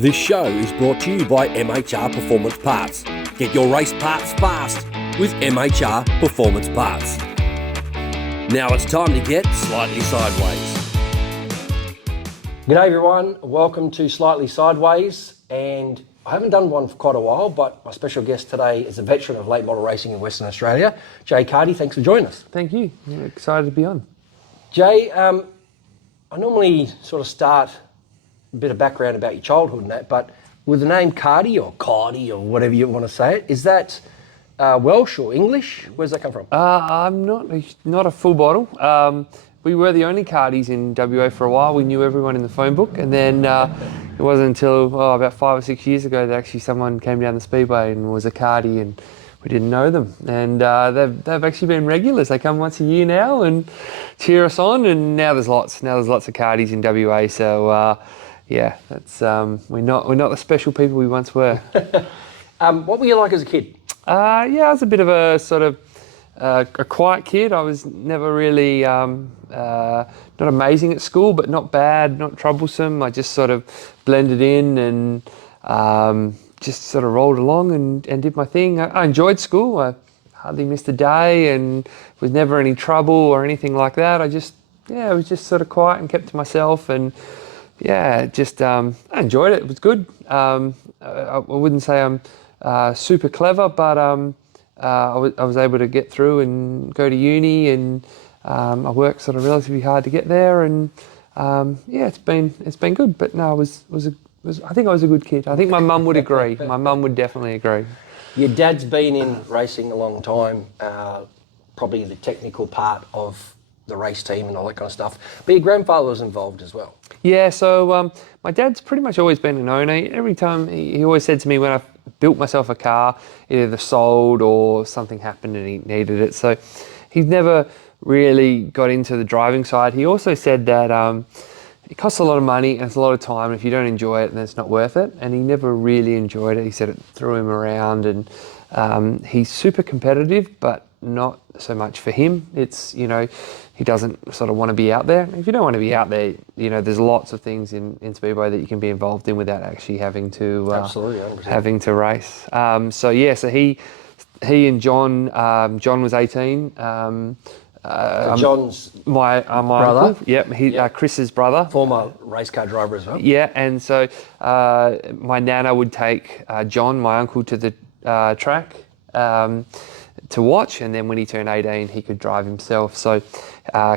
This show is brought to you by MHR Performance Parts. Get your race parts fast with MHR Performance Parts. Now it's time to get slightly sideways. G'day everyone, welcome to Slightly Sideways, and I haven't done one for quite a while, but my special guest today is a veteran of late model racing in Western Australia, Jay Cardy. Thanks for joining us. Thank you. I'm excited to be on. Jay, I normally sort of start a bit of background about your childhood and that, but with the name Cardy or Cardy or whatever you want to say it, is that Welsh or English? Where's that come from? I'm not a full bottle. We were the only Cardys in WA for a while. We knew everyone in the phone book, and then it wasn't until about 5 or 6 years ago that actually someone came down the Speedway and was a Cardy, and we didn't know them. And they've actually been regulars. They come once a year now and cheer us on. And now there's lots. Now there's lots of Cardys in WA. So yeah, that's we're not the special people we once were. What were you like as a kid? Yeah, I was a bit of a sort of a quiet kid. I was never really not amazing at school, but not bad, not troublesome. I just sort of blended in and just sort of rolled along and did my thing. I enjoyed school. I hardly missed a day and was never any trouble or anything like that. I was just sort of quiet and kept to myself, and just I enjoyed it. It was good. I wouldn't say I'm super clever, but I was able to get through and go to uni, and I worked sort of relatively hard to get there, and it's been good. But no, I think I was a good kid. I think my mum would agree. My mum would definitely agree. Your dad's been in racing a long time, probably the technical part of the race team and all that kind of stuff. But your grandfather was involved as well. Yeah, so my dad's pretty much always been an owner. Every time he always said to me when I built myself a car, it either sold or something happened and he needed it. So he's never really got into the driving side. He also said that it costs a lot of money and it's a lot of time. If you don't enjoy it, then it's not worth it. And he never really enjoyed it. He said it threw him around, and he's super competitive, but not so much for him. It's, he doesn't sort of want to be out there. If you don't want to be out there, there's lots of things in Speedway that you can be involved in without actually having to Absolutely, 100%. having to race. So he and John. John was 18. John's my brother. Uncle. Yep, Chris's brother. Former race car driver as well. Yeah, and so my nana would take John, my uncle, to the track to watch, and then when he turned 18, he could drive himself. So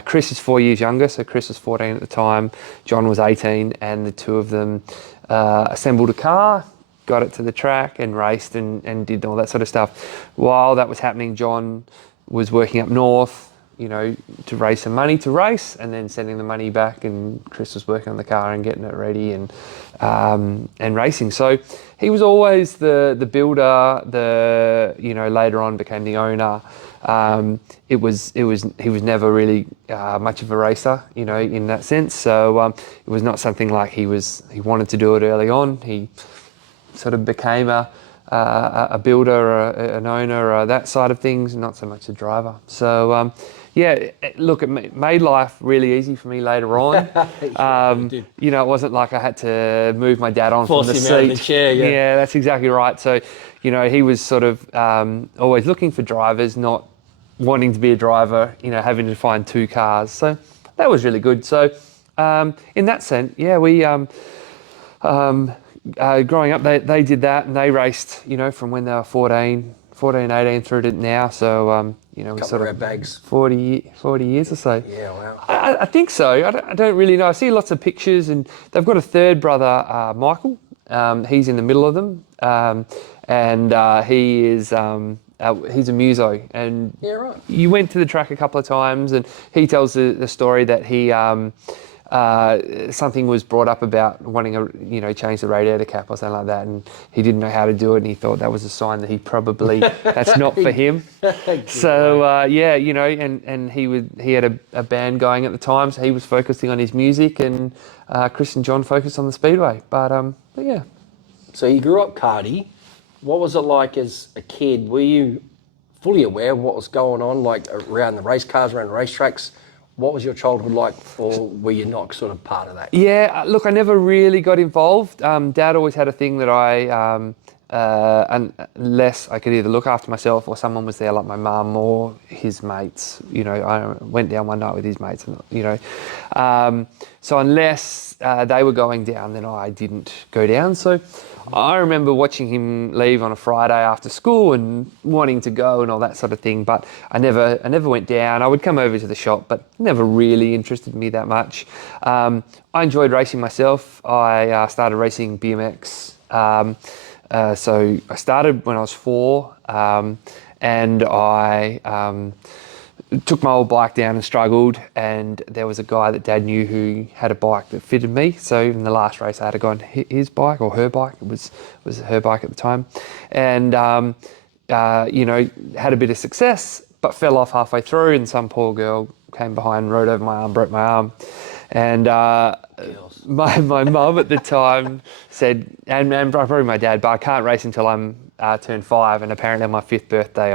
Chris is 4 years younger, so Chris was 14 at the time, John was 18, and the two of them assembled a car, got it to the track and raced and did all that sort of stuff. While that was happening, John was working up north, to raise some money to race, and then sending the money back, and Chris was working on the car and getting it ready and racing. So he was always the builder, later on became the owner. He was never really much of a racer, in that sense. So it was not something like he wanted to do it early on. He sort of became a builder, or an owner, or that side of things, not so much a driver. So it made life really easy for me later on. It wasn't like I had to move my dad on Force from the him seat. out of the chair, yeah. Yeah, that's exactly right. So, he was sort of always looking for drivers, not wanting to be a driver, having to find two cars. So that was really good. So in that sense, we growing up, they did that, and they raced, from when they were 14, 18 through to now. So, we sort of bags. 40 years or so. Yeah, wow. I think so. I don't really know. I see lots of pictures, and they've got a third brother, Michael. He's in the middle of them, and he is he's a muso. And yeah, right. You went to the track a couple of times, and he tells the story that he something was brought up about wanting to change the radiator cap or something like that, and he didn't know how to do it, and he thought that was a sign that he probably that's not for him. So and he had a band going at the time, so he was focusing on his music, and Chris and John focused on the Speedway. But yeah. So you grew up Cardy. What was it like as a kid? Were you fully aware of what was going on, like around the race cars, around racetracks? what was your childhood like, or were you not sort of part of that? Yeah, look, I never really got involved. Dad always had a thing that unless I could either look after myself or someone was there, like my mum or his mates. You know, I went down one night with his mates, and so unless they were going down, then I didn't go down. So I remember watching him leave on a Friday after school and wanting to go and all that sort of thing, but I never went down. I would come over to the shop, but never really interested me that much. I enjoyed racing myself. I started racing BMX. So I started when I was 4, and I took my old bike down and struggled, and there was a guy that Dad knew who had a bike that fitted me. So in the last race I had to go on his bike, or her bike. It was her bike at the time, and had a bit of success, but fell off halfway through, and some poor girl came behind, rode over my arm, broke my arm. And my mum at the time said, and probably my dad, but I can't race until I'm turned 5. And apparently on my 5th birthday,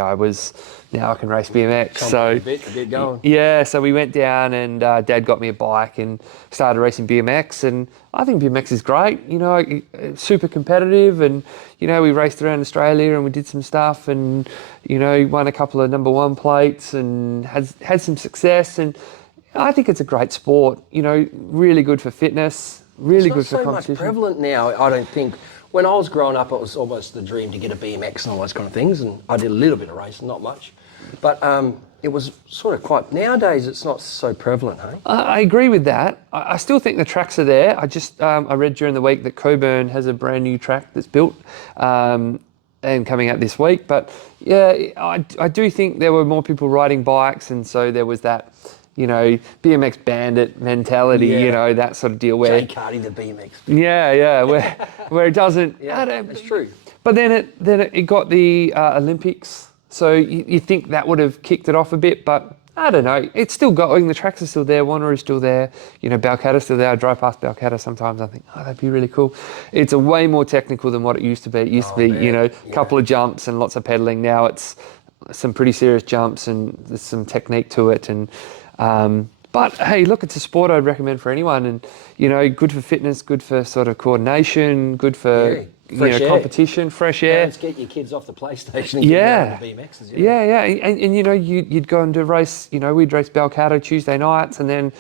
now I can race BMX. So a bit going. yeah, so we went down, and Dad got me a bike and started racing BMX. And I think BMX is great, super competitive. And, we raced around Australia and we did some stuff, and, won a couple of number 1 plates and had some success. And I think it's a great sport, really good for fitness, really good for competition. It's not so much prevalent now, I don't think. When I was growing up, it was almost the dream to get a BMX and all those kind of things, and I did a little bit of racing, not much. But it was sort of quite... Nowadays, it's not so prevalent, hey? I agree with that. I still think the tracks are there. I just I read during the week that Coburn has a brand new track that's built and coming out this week. But yeah, I do think there were more people riding bikes, and so there was that... BMX bandit mentality, that sort of deal where... Jay Cardy, the BMX. Yeah, where it doesn't... Yeah, that's true. But then it got the Olympics, so you think that would have kicked it off a bit, but I don't know. It's still going. The tracks are still there. Wanneroo's still there. Balcatta's still there. I drive past Balcatta sometimes. I think, that'd be really cool. It's a way more technical than what it used to be. It used to be, a couple of jumps and lots of pedaling. Now it's some pretty serious jumps, and there's some technique to it, and... but hey, look, it's a sport I'd recommend for anyone, and good for fitness, good for sort of coordination, good for competition, fresh air. Let's get your kids off the PlayStation and get down to BMXs. Yeah. And you'd go and do a race. We'd race Balcatta Tuesday nights, and then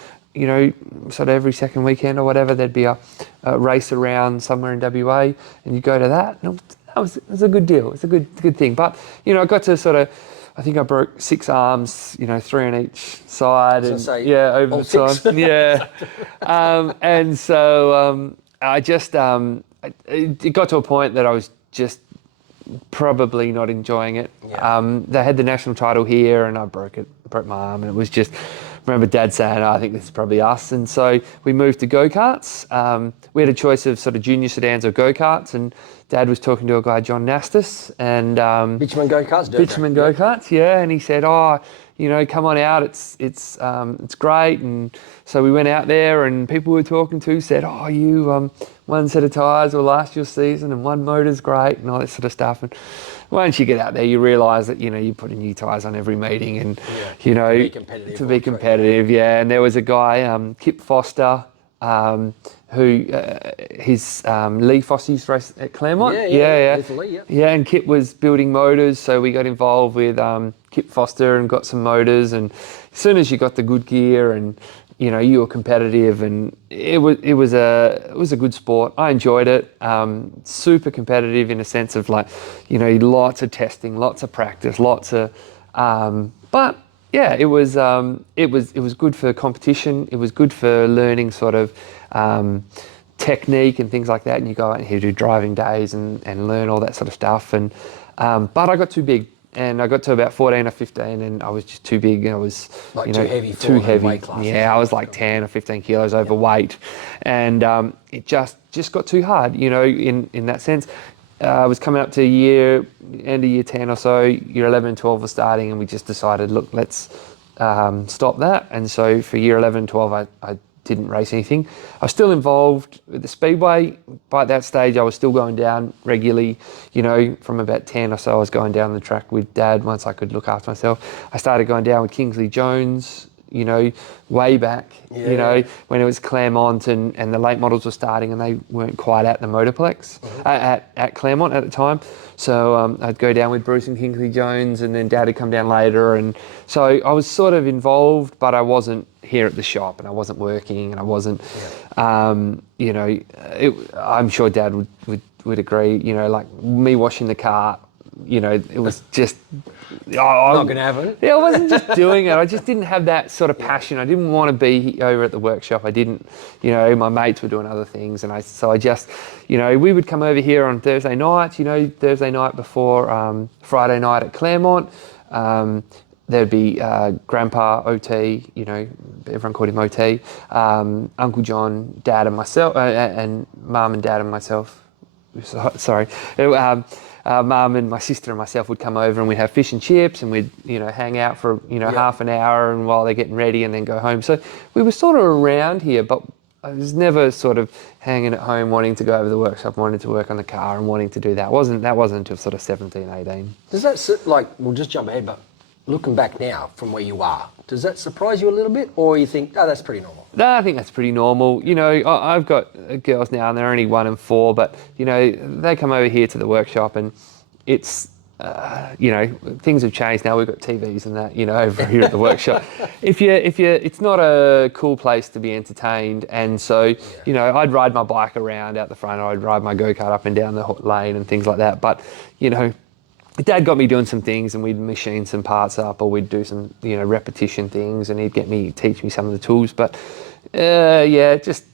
sort of every second weekend or whatever, there'd be a race around somewhere in WA, and you'd go to that. And it was a good deal. It's a good thing. But I got to sort of. I think I broke 6 arms, 3 on each side, and over the time, yeah. And so I just it got to a point that I was just probably not enjoying it. Yeah. They had the national title here, and I broke my arm, and it was just. I remember Dad saying, I think this is probably us. And so we moved to go-karts. We had a choice of sort of junior sedans or go-karts, and Dad was talking to a guy, John Nastis, and Bitumen go-karts, Bitumen go-karts, yeah. And he said, come on out, it's great. And so we went out there, and people we were talking to said, you 1 set of tyres will last your season, and 1 motor's great, and all that sort of stuff. And once you get out there, you realise that you're putting new tyres on every meeting, and to be competitive, yeah. And there was a guy, Kip Foster, who his Lee Fossey's race at Claremont. Yeah, and Kip was building motors, so we got involved with Kip Foster and got some motors. And as soon as you got the good gear and you were competitive, and it was a good sport. I enjoyed it. Super competitive in a sense of lots of testing, lots of practice, lots of. But yeah, it was good for competition. It was good for learning sort of technique and things like that. And you go out and you do driving days and learn all that sort of stuff. And but I got too big. And I got to about 14 or 15, and I was just too big. And I was too heavy weight class. Yeah, I was like 10 or 15 kilos overweight, and it just got too hard. In that sense, I was coming up to end of year 10 or so. Year 11 and 12 was starting, and we just decided, look, let's stop that. And so for year 11 and 12, I didn't race anything. I was still involved with the Speedway. By that stage, I was still going down regularly. From about 10 or so, I was going down the track with Dad once I could look after myself. I started going down with Kingsley Jones you know, way back, Yeah. you know, when it was Claremont and the late models were starting and they weren't quite at the Motorplex, at Claremont at the time. So I'd go down with Bruce and Hinkley Jones, and then Dad would come down later. And so I was sort of involved, but I wasn't here at the shop, and I wasn't working, and I wasn't, you know, I'm sure Dad would agree, you know, like me washing the car, you know, it was just... Not going to happen. Yeah, I wasn't just doing it. I just didn't have that sort of passion. I didn't want to be over at the workshop. I didn't, you know, my mates were doing other things. And so I just, you know, we would come over here on Thursday nights, you know, Thursday night before Friday night at Claremont. There'd be Grandpa OT, you know, everyone called him OT, Uncle John, Dad and myself, and Mum and Dad and myself. Sorry. Mum and my sister and myself would come over and we'd have fish and chips and we'd, you know, hang out for, you know, half an hour and while they're getting ready and then go home. So we were sort of around here, but I was never sort of hanging at home wanting to go over to the workshop, wanting to work on the car and wanting to do that. That wasn't until sort of 17, 18. Does that, like, we'll just jump ahead, but looking back now from where you are, does that surprise you a little bit, or you think, oh, that's pretty normal? No, I think that's pretty normal. You know, I've got girls now and they're only 1 and 4, but, you know, they come over here to the workshop and it's, you know, things have changed now. We've got TVs and that, you know, over here at the workshop. It's not a cool place to be entertained. And so, you know, I'd ride my bike around out the front, I'd ride my go-kart up and down the lane and things like that. But, you know, Dad got me doing some things and we'd machine some parts up or we'd do some, you know, repetition things and he'd teach me some of the tools. But yeah, just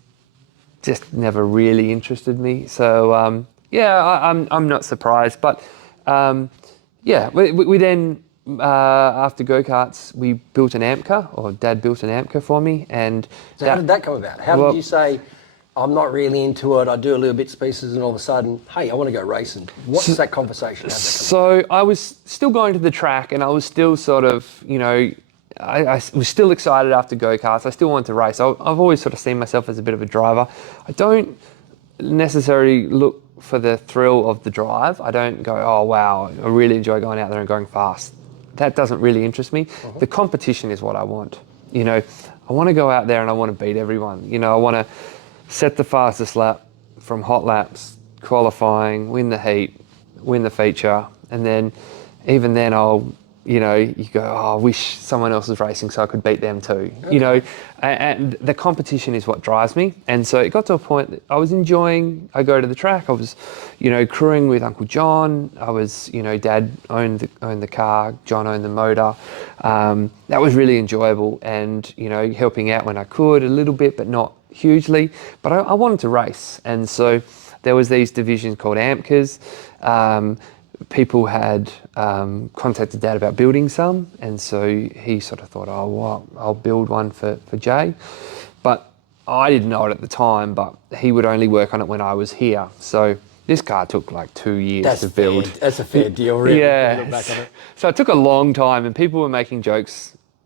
never really interested me. So yeah, I'm not surprised. But yeah, we then, after go-karts, we built an amp car, or Dad built an amp car for me. And so how did that come about? How did you say, I'm not really into it, I do a little bits and pieces, and all of a sudden, hey, I want to go racing? What's that conversation? So I was still going to the track and I was still sort of, you know, I was still excited after go-karts. I still wanted to race. I've always sort of seen myself as a bit of a driver. I don't necessarily look for the thrill of the drive. I don't go, oh, wow, I really enjoy going out there and going fast. That doesn't really interest me. The competition is what I want. You know, I want to go out there and I want to beat everyone. You know, I want to set the fastest lap from hot laps, qualifying, win the heat, win the feature, and then even then I'll, you know, you go, oh, I wish someone else was racing so I could beat them too. Okay. You know, and the competition is what drives me. And so it got to a point that I was enjoying, I go to the track, I was, you know, crewing with Uncle John, I was, you know, Dad owned the car, John owned the motor. That was really enjoyable and, you know, helping out when I could a little bit, but not hugely. But I wanted to race. And so there was these divisions called AMCAs. People had contacted Dad about building some, and so he sort of thought, oh, well, I'll build one for Jay. But I didn't know it at the time, but he would only work on it when I was here. So this car took like 2 years to build. That's a fair deal, really. Yeah. Look back on it. So it took a long time, and people were making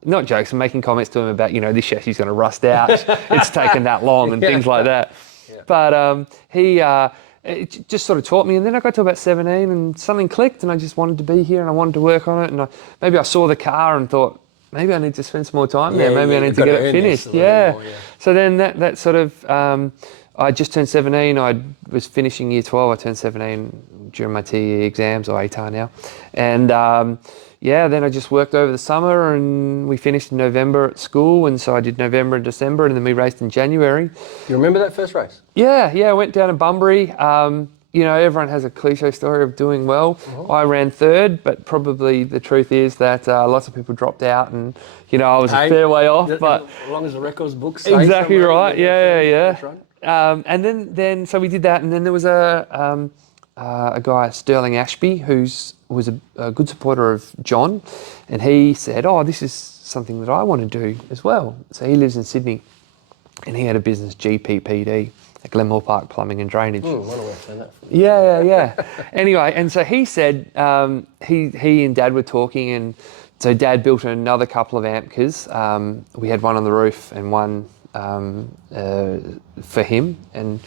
making comments to him about, you know, this chassis is going to rust out. It's taken that long and things like that. Yeah. But it just sort of taught me, and then I got to about 17 and something clicked and I just wanted to be here and I wanted to work on it, and maybe I saw the car and thought, maybe I need to spend some more time there, maybe I need to get it finished. More. So then that sort of, I just turned 17, I was finishing year 12, I turned 17 during my TE exams, or ATAR now, and then I just worked over the summer and we finished in November at school, and so I did November and December, and then we raced in January. You remember that first race? Yeah, I went down to Bunbury. You know, everyone has a cliche story of doing well. I ran third, but probably the truth is that lots of people dropped out, and, you know, I was a fair way off. But as long as the records book say exactly right, yeah. And then so we did that, and then there was a guy, Sterling Ashby, was a good supporter of John, and he said, oh, this is something that I want to do as well. So he lives in Sydney, and he had a business, GPPD, at Glenmore Park Plumbing and Drainage. I wonder where I found that from. Yeah. Anyway, and so he said, he and Dad were talking, and so Dad built another couple of AMCAs. We had one on the roof and one for him, and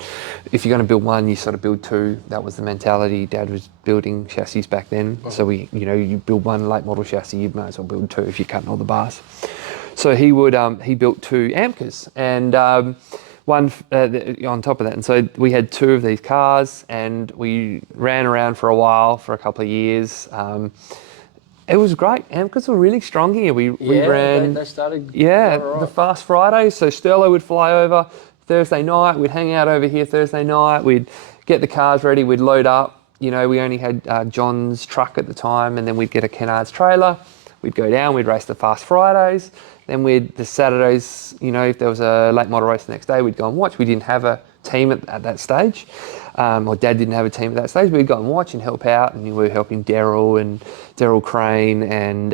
if you're going to build one, you sort of build two. That was the mentality. Dad was building chassis back then, so you build one late model chassis, you might as well build two if you're cutting all the bars. So he built 2 Amcas, and one on top of that. And so we had 2 of these cars, and we ran around for a while, for a couple of years. It was great. Amcas were really strong here. We ran. They started. The Fast Fridays. So Sterlo would fly over Thursday night. We'd hang out over here Thursday night. We'd get the cars ready. We'd load up. We only had John's truck at the time, and then we'd get a Kennard's trailer. We'd go down. We'd race the Fast Fridays. Then the Saturdays, if there was a late model race the next day, we'd go and watch. We didn't have a team at that stage, or Dad didn't have a team at that stage. We'd go and watch and help out, and we were helping Daryl Crane and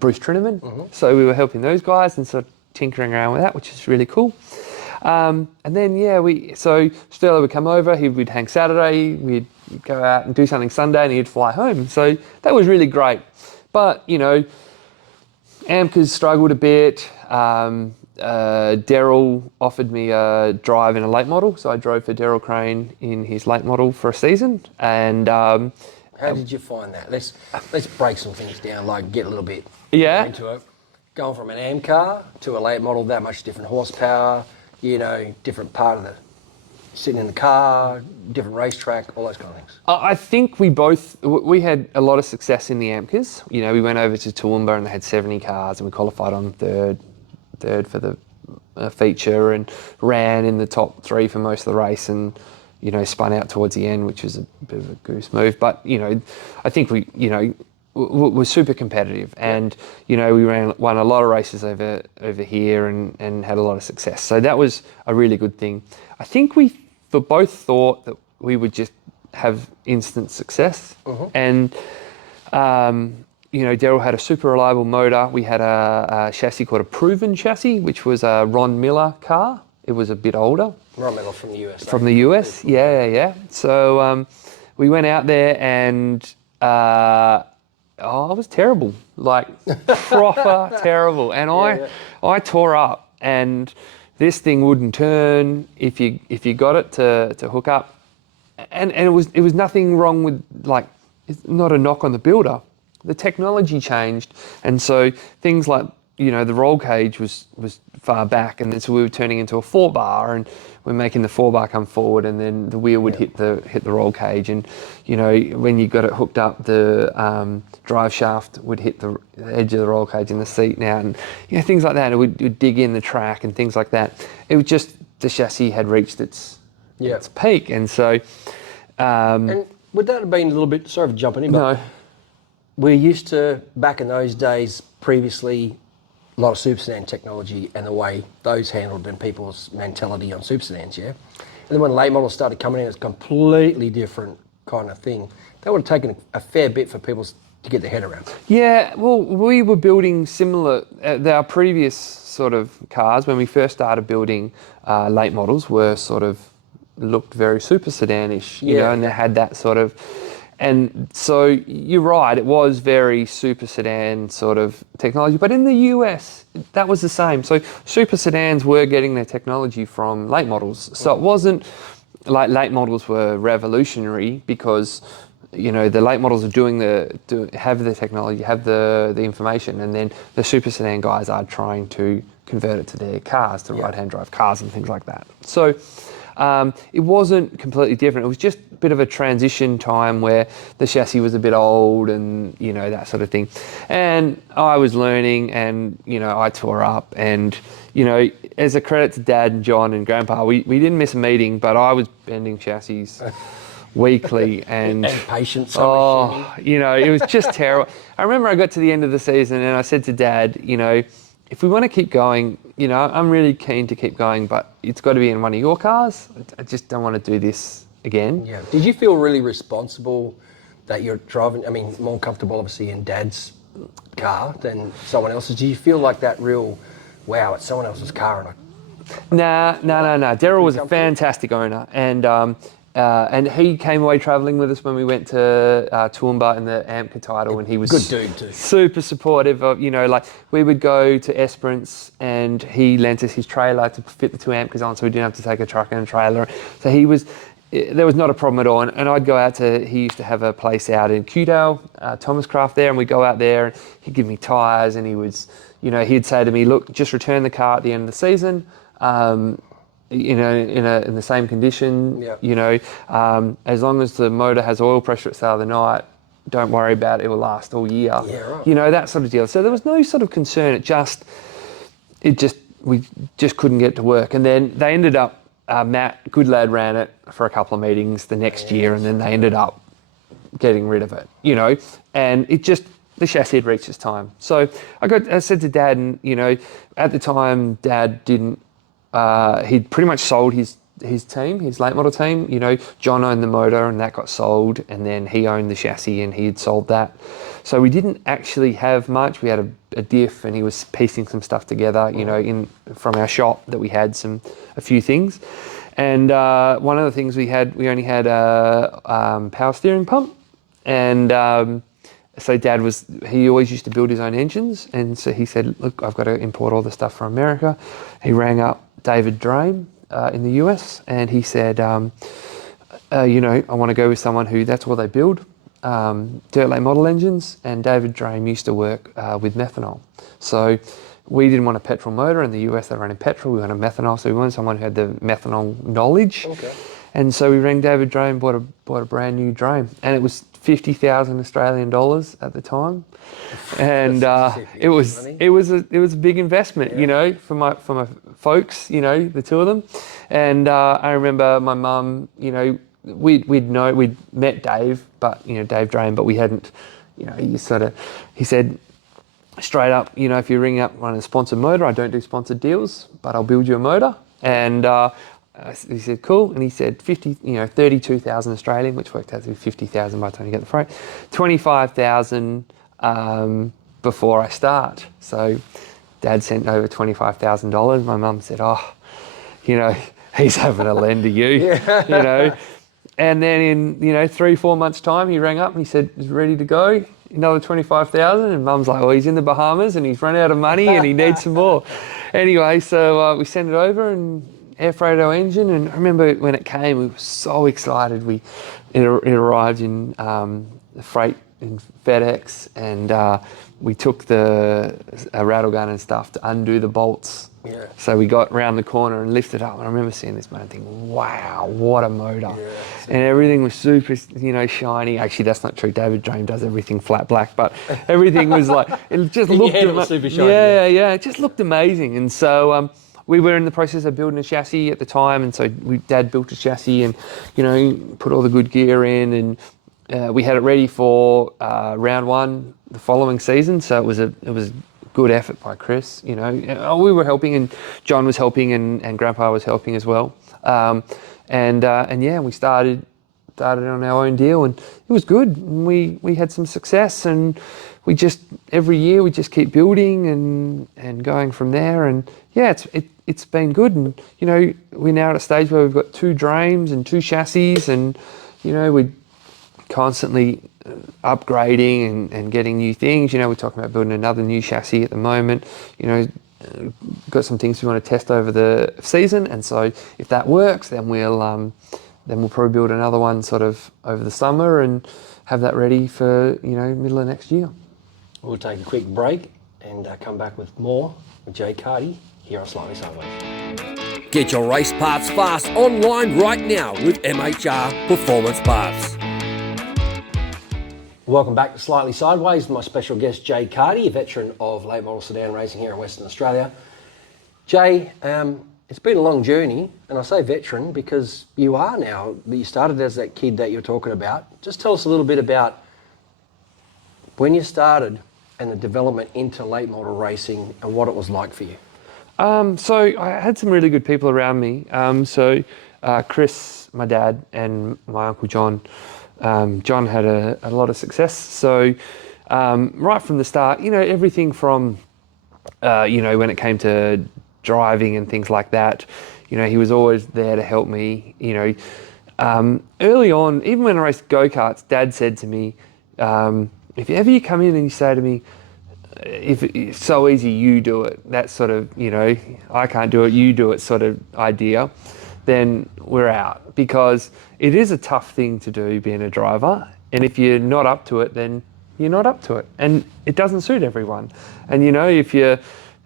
Bruce Trineman. Mm-hmm. So we were helping those guys and sort of tinkering around with that, which is really cool. And then so Sterlo would come over. We'd hang Saturday. We'd go out and do something Sunday, and he'd fly home. So that was really great. But Amcas struggled a bit. Daryl offered me a drive in a late model, so I drove for Daryl Crane in his late model for a season. And how did you find that? Let's break some things down, like get a little bit into it. Going from an Am car to a late model, that much different horsepower, different part of the sitting in the car, different racetrack, all those kind of things. I think we had a lot of success in the Amcas. We went over to Toowoomba and they had 70 cars, and we qualified on third for the feature, and ran in the top 3 for most of the race, and spun out towards the end, which was a bit of a goose move. But I think we were super competitive, and we won a lot of races over here and had a lot of success. So that was a really good thing. I think we both thought that we would just have instant success, and Daryl had a super reliable motor. We had a chassis called a Proven chassis, which was a Ron Miller car. It was a bit older. Ron Miller from the US. From the US, yeah. So we went out there, and it was terrible, like proper terrible. And I tore up, and this thing wouldn't turn if you got it to hook up, and it was nothing wrong with, like, it's not a knock on the builder. The technology changed, and so things like the roll cage was far back, and then so we were turning into a 4-bar, and we're making the 4-bar come forward, and then the wheel would hit the roll cage, and when you got it hooked up, the drive shaft would hit the edge of the roll cage in the seat now, and things like that. It would dig in the track and things like that. It was just the chassis had reached its peak, and so. And would that have been a little bit? Sorry for jumping in, but we're used to, back in those days, previously, a lot of super sedan technology and the way those handled and people's mentality on super sedans, And then when late models started coming in, it's a completely different kind of thing. That would have taken a fair bit for people to get their head around. Yeah, well, we were building similar, our previous sort of cars, when we first started building late models, were sort of looked very super sedan-ish, and they had that sort of. And so you're right, it was very super sedan sort of technology, but in the US, that was the same. So super sedans were getting their technology from late models. So it wasn't like late models were revolutionary because, the late models are have the technology, have the information, and then the super sedan guys are trying to convert it to their cars, to right-hand drive cars and things like that. So it wasn't completely different. It was just a bit of a transition time where the chassis was a bit old and, that sort of thing. And I was learning, and, I tore up, and, as a credit to Dad and John and Grandpa, we didn't miss a meeting, but I was bending chassis weekly and patience. it was just terrible. I remember I got to the end of the season and I said to Dad, if we want to keep going, I'm really keen to keep going, but it's got to be in one of your cars. I just don't want to do this again. Yeah. Did you feel really responsible that you're driving, more comfortable obviously in Dad's car than someone else's? Do you feel like that real, wow, it's someone else's car? No. Daryl was a fantastic owner, and he came away travelling with us when we went to Toowoomba in the Amca title, and he was good dude too. Super supportive of, like we would go to Esperance and he lent us his trailer to fit the 2 Amcas on, so we didn't have to take a truck and a trailer. So he was there was not a problem at all. And I'd go out he used to have a place out in Kewdale, Thomas Craft there, and we'd go out there and he'd give me tyres, and he'd say to me, look, just return the car at the end of the season, in the same condition, as long as the motor has oil pressure at the start of the night, don't worry about it, it will last all year. Yeah, right. That sort of deal. So there was no sort of concern. We just couldn't get it to work. And then they ended up, Matt, good lad, ran it for a couple of meetings the next year, and then they ended up getting rid of it, and the chassis had reached its time. So I said to Dad, and at the time Dad didn't, he'd pretty much sold his team, his late model team. John owned the motor and that got sold, and then he owned the chassis and he had sold that. So we didn't actually have much. We had a diff, and he was piecing some stuff together, from our shop that we had a few things. And one of the things we only had a power steering pump, and so Dad he always used to build his own engines, and so he said, look, I've got to import all the stuff from America. He rang up David Drame in the US, and he said, I want to go with someone that's what they build, dirt late model engines, and David Drame used to work with methanol. So we didn't want a petrol motor. In the US they ran in petrol, we wanted methanol, so we wanted someone who had the methanol knowledge. Okay. And so we rang David Drame, bought a brand new Drame, and it was 50,000 Australian dollars at the time, and it was a big investment, for my folks, the two of them. And I remember my mum, we'd met Dave, but Dave Drame, but we hadn't, he said straight up, if you ring up one of the sponsored motor, I don't do sponsored deals, but I'll build you a motor. And he said, cool. And he said 32,000 Australian, which worked out to be 50,000 by the time you get the freight, 25,000 before I start. So Dad sent over $25,000. My mum said, he's having a lend to you, And then in 3-4 months' time, he rang up and he said, he's ready to go. Another 25,000, and Mum's like, well, he's in the Bahamas and he's run out of money and he needs some more. Anyway, so we sent it over and air freighted our engine, and I remember when it came, we were so excited. It arrived in the freight in FedEx, and we took a rattle gun and stuff to undo the bolts. Yeah. So we got round the corner and lifted up, and I remember seeing this motor and thinking, wow, what a motor. Yeah, and everything was super, shiny. Actually, that's not true. David Drame does everything flat black, but everything was like, it just looked super shiny. Yeah, it just looked amazing. And so we were in the process of building a chassis at the time, and so Dad built a chassis and, put all the good gear in, and we had it ready for round one the following season. So it was a good effort by Chris. We were helping, and John was helping, and Grandpa was helping as well. We started on our own deal, and it was good. And we had some success, and every year we just keep building and going from there. And yeah, it's been good. And we're now at a stage where we've got 2 Drames and 2 chassis, and we're constantly upgrading and getting new things. We're talking about building another new chassis at the moment. Got some things we want to test over the season, and so if that works, then we'll probably build another one sort of over the summer and have that ready for middle of next year. We'll take a quick break and come back with more with Jay Cardy here on Slightly Sideways. Get your race parts fast online right now with MHR Performance Parts. Welcome back to Slightly Sideways with my special guest Jay Cardy, a veteran of late model sedan racing here in Western Australia. Jay, it's been a long journey, and I say veteran because you are now. You started as that kid that you're talking about. Just tell us a little bit about when you started and the development into late model racing and what it was like for you. So I had some really good people around me. Chris, my dad, and my uncle John. John had a lot of success. So right from the start, everything from, when it came to driving and things like that, he was always there to help me. Early on, even when I raced go-karts, Dad said to me, if ever you come in and you say to me, if it's so easy, you do it, that sort of, I can't do it, you do it sort of idea. then we're out, because it is a tough thing to do being a driver. And if you're not up to it, then you're not up to it. And it doesn't suit everyone. And, you know, if you're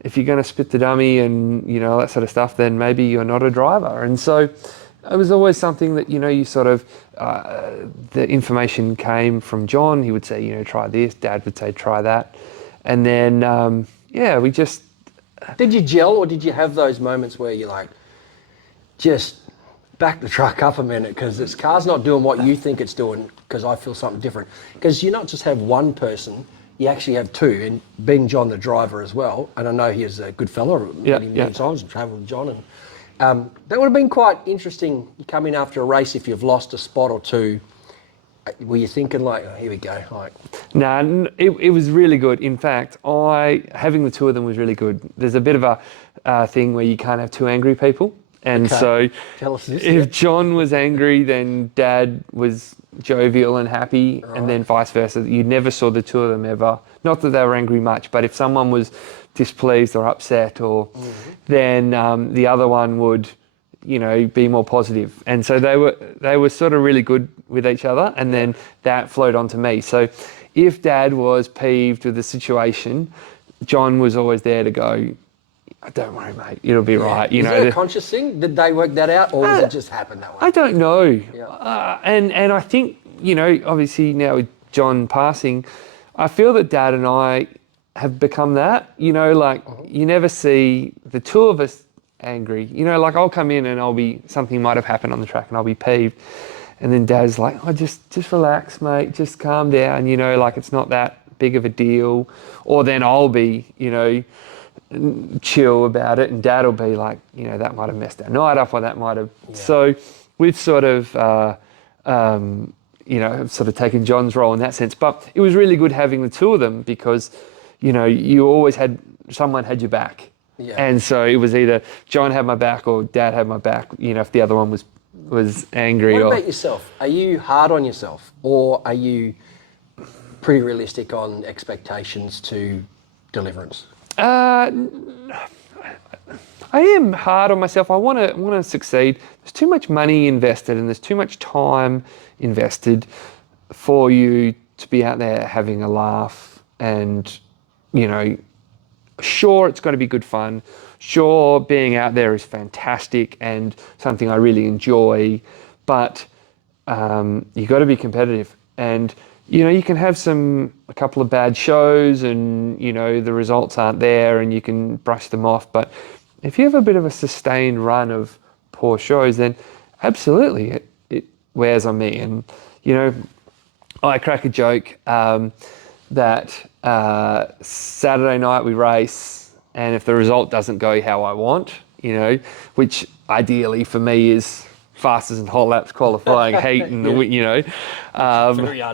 going to spit the dummy and, you know, that sort of stuff, then maybe you're not a driver. And so it was always something that, you know, you sort of, the information came from John. He would say, you know, try this. Dad would say, try that. And then, we just... Did you gel, or did you have those moments where you're like, just back the truck up a minute, because this car's not doing what you think it's doing, because I feel something different? Because you not just have one person, you actually have two, and being John the driver as well, and I know he is a good fella, many times, and travelled with John, and that would have been quite interesting. You come in after a race, if you've lost a spot or two, were you thinking like, oh, here we go? Like, no, it was really good. In fact, having the two of them was really good. There's a bit of a thing where you can't have two angry people. And so tell us this, if John was angry, then Dad was jovial and happy, and then vice versa. You never saw the two of them ever. Not that they were angry much, but if someone was displeased or upset, or then the other one would, you know, be more positive. And so they were sort of really good with each other, and then that flowed onto me. So if Dad was peeved with the situation, John was always there to go, don't worry, mate, it'll be right. You know, is it a conscious thing? Did they work that out, or does it just happen that way? I don't know. Yeah. And I think, you know, obviously now with John passing, I feel that Dad and I have become that. You know, like you never see the two of us angry. You know, like I'll come in and something might have happened on the track and I'll be peeved. And then Dad's like, oh, just relax, mate, just calm down. You know, like it's not that big of a deal. Or then I'll be, you know, chill about it, and Dad will be like, you know, that might have messed our night up, or that might have. Yeah. So we've sort of, you know, sort of taken John's role in that sense. But it was really good having the two of them, because, you know, you always someone had your back. Yeah. And so it was either John had my back or Dad had my back, you know, if the other one was angry. What about yourself? Are you hard on yourself, or are you pretty realistic on expectations to deliverance? I am hard on myself. I want to succeed. There's too much money invested, and there's too much time invested for you to be out there having a laugh. And, you know, sure, it's going to be good fun. Sure, being out there is fantastic and something I really enjoy. But you've got to be competitive. And you know, you can have a couple of bad shows, and, you know, the results aren't there and you can brush them off. But if you have a bit of a sustained run of poor shows, then absolutely it wears on me. And, you know, I crack a joke that Saturday night we race, and if the result doesn't go how I want, you know, which ideally for me is fastest and whole laps qualifying, heat, and the, you know,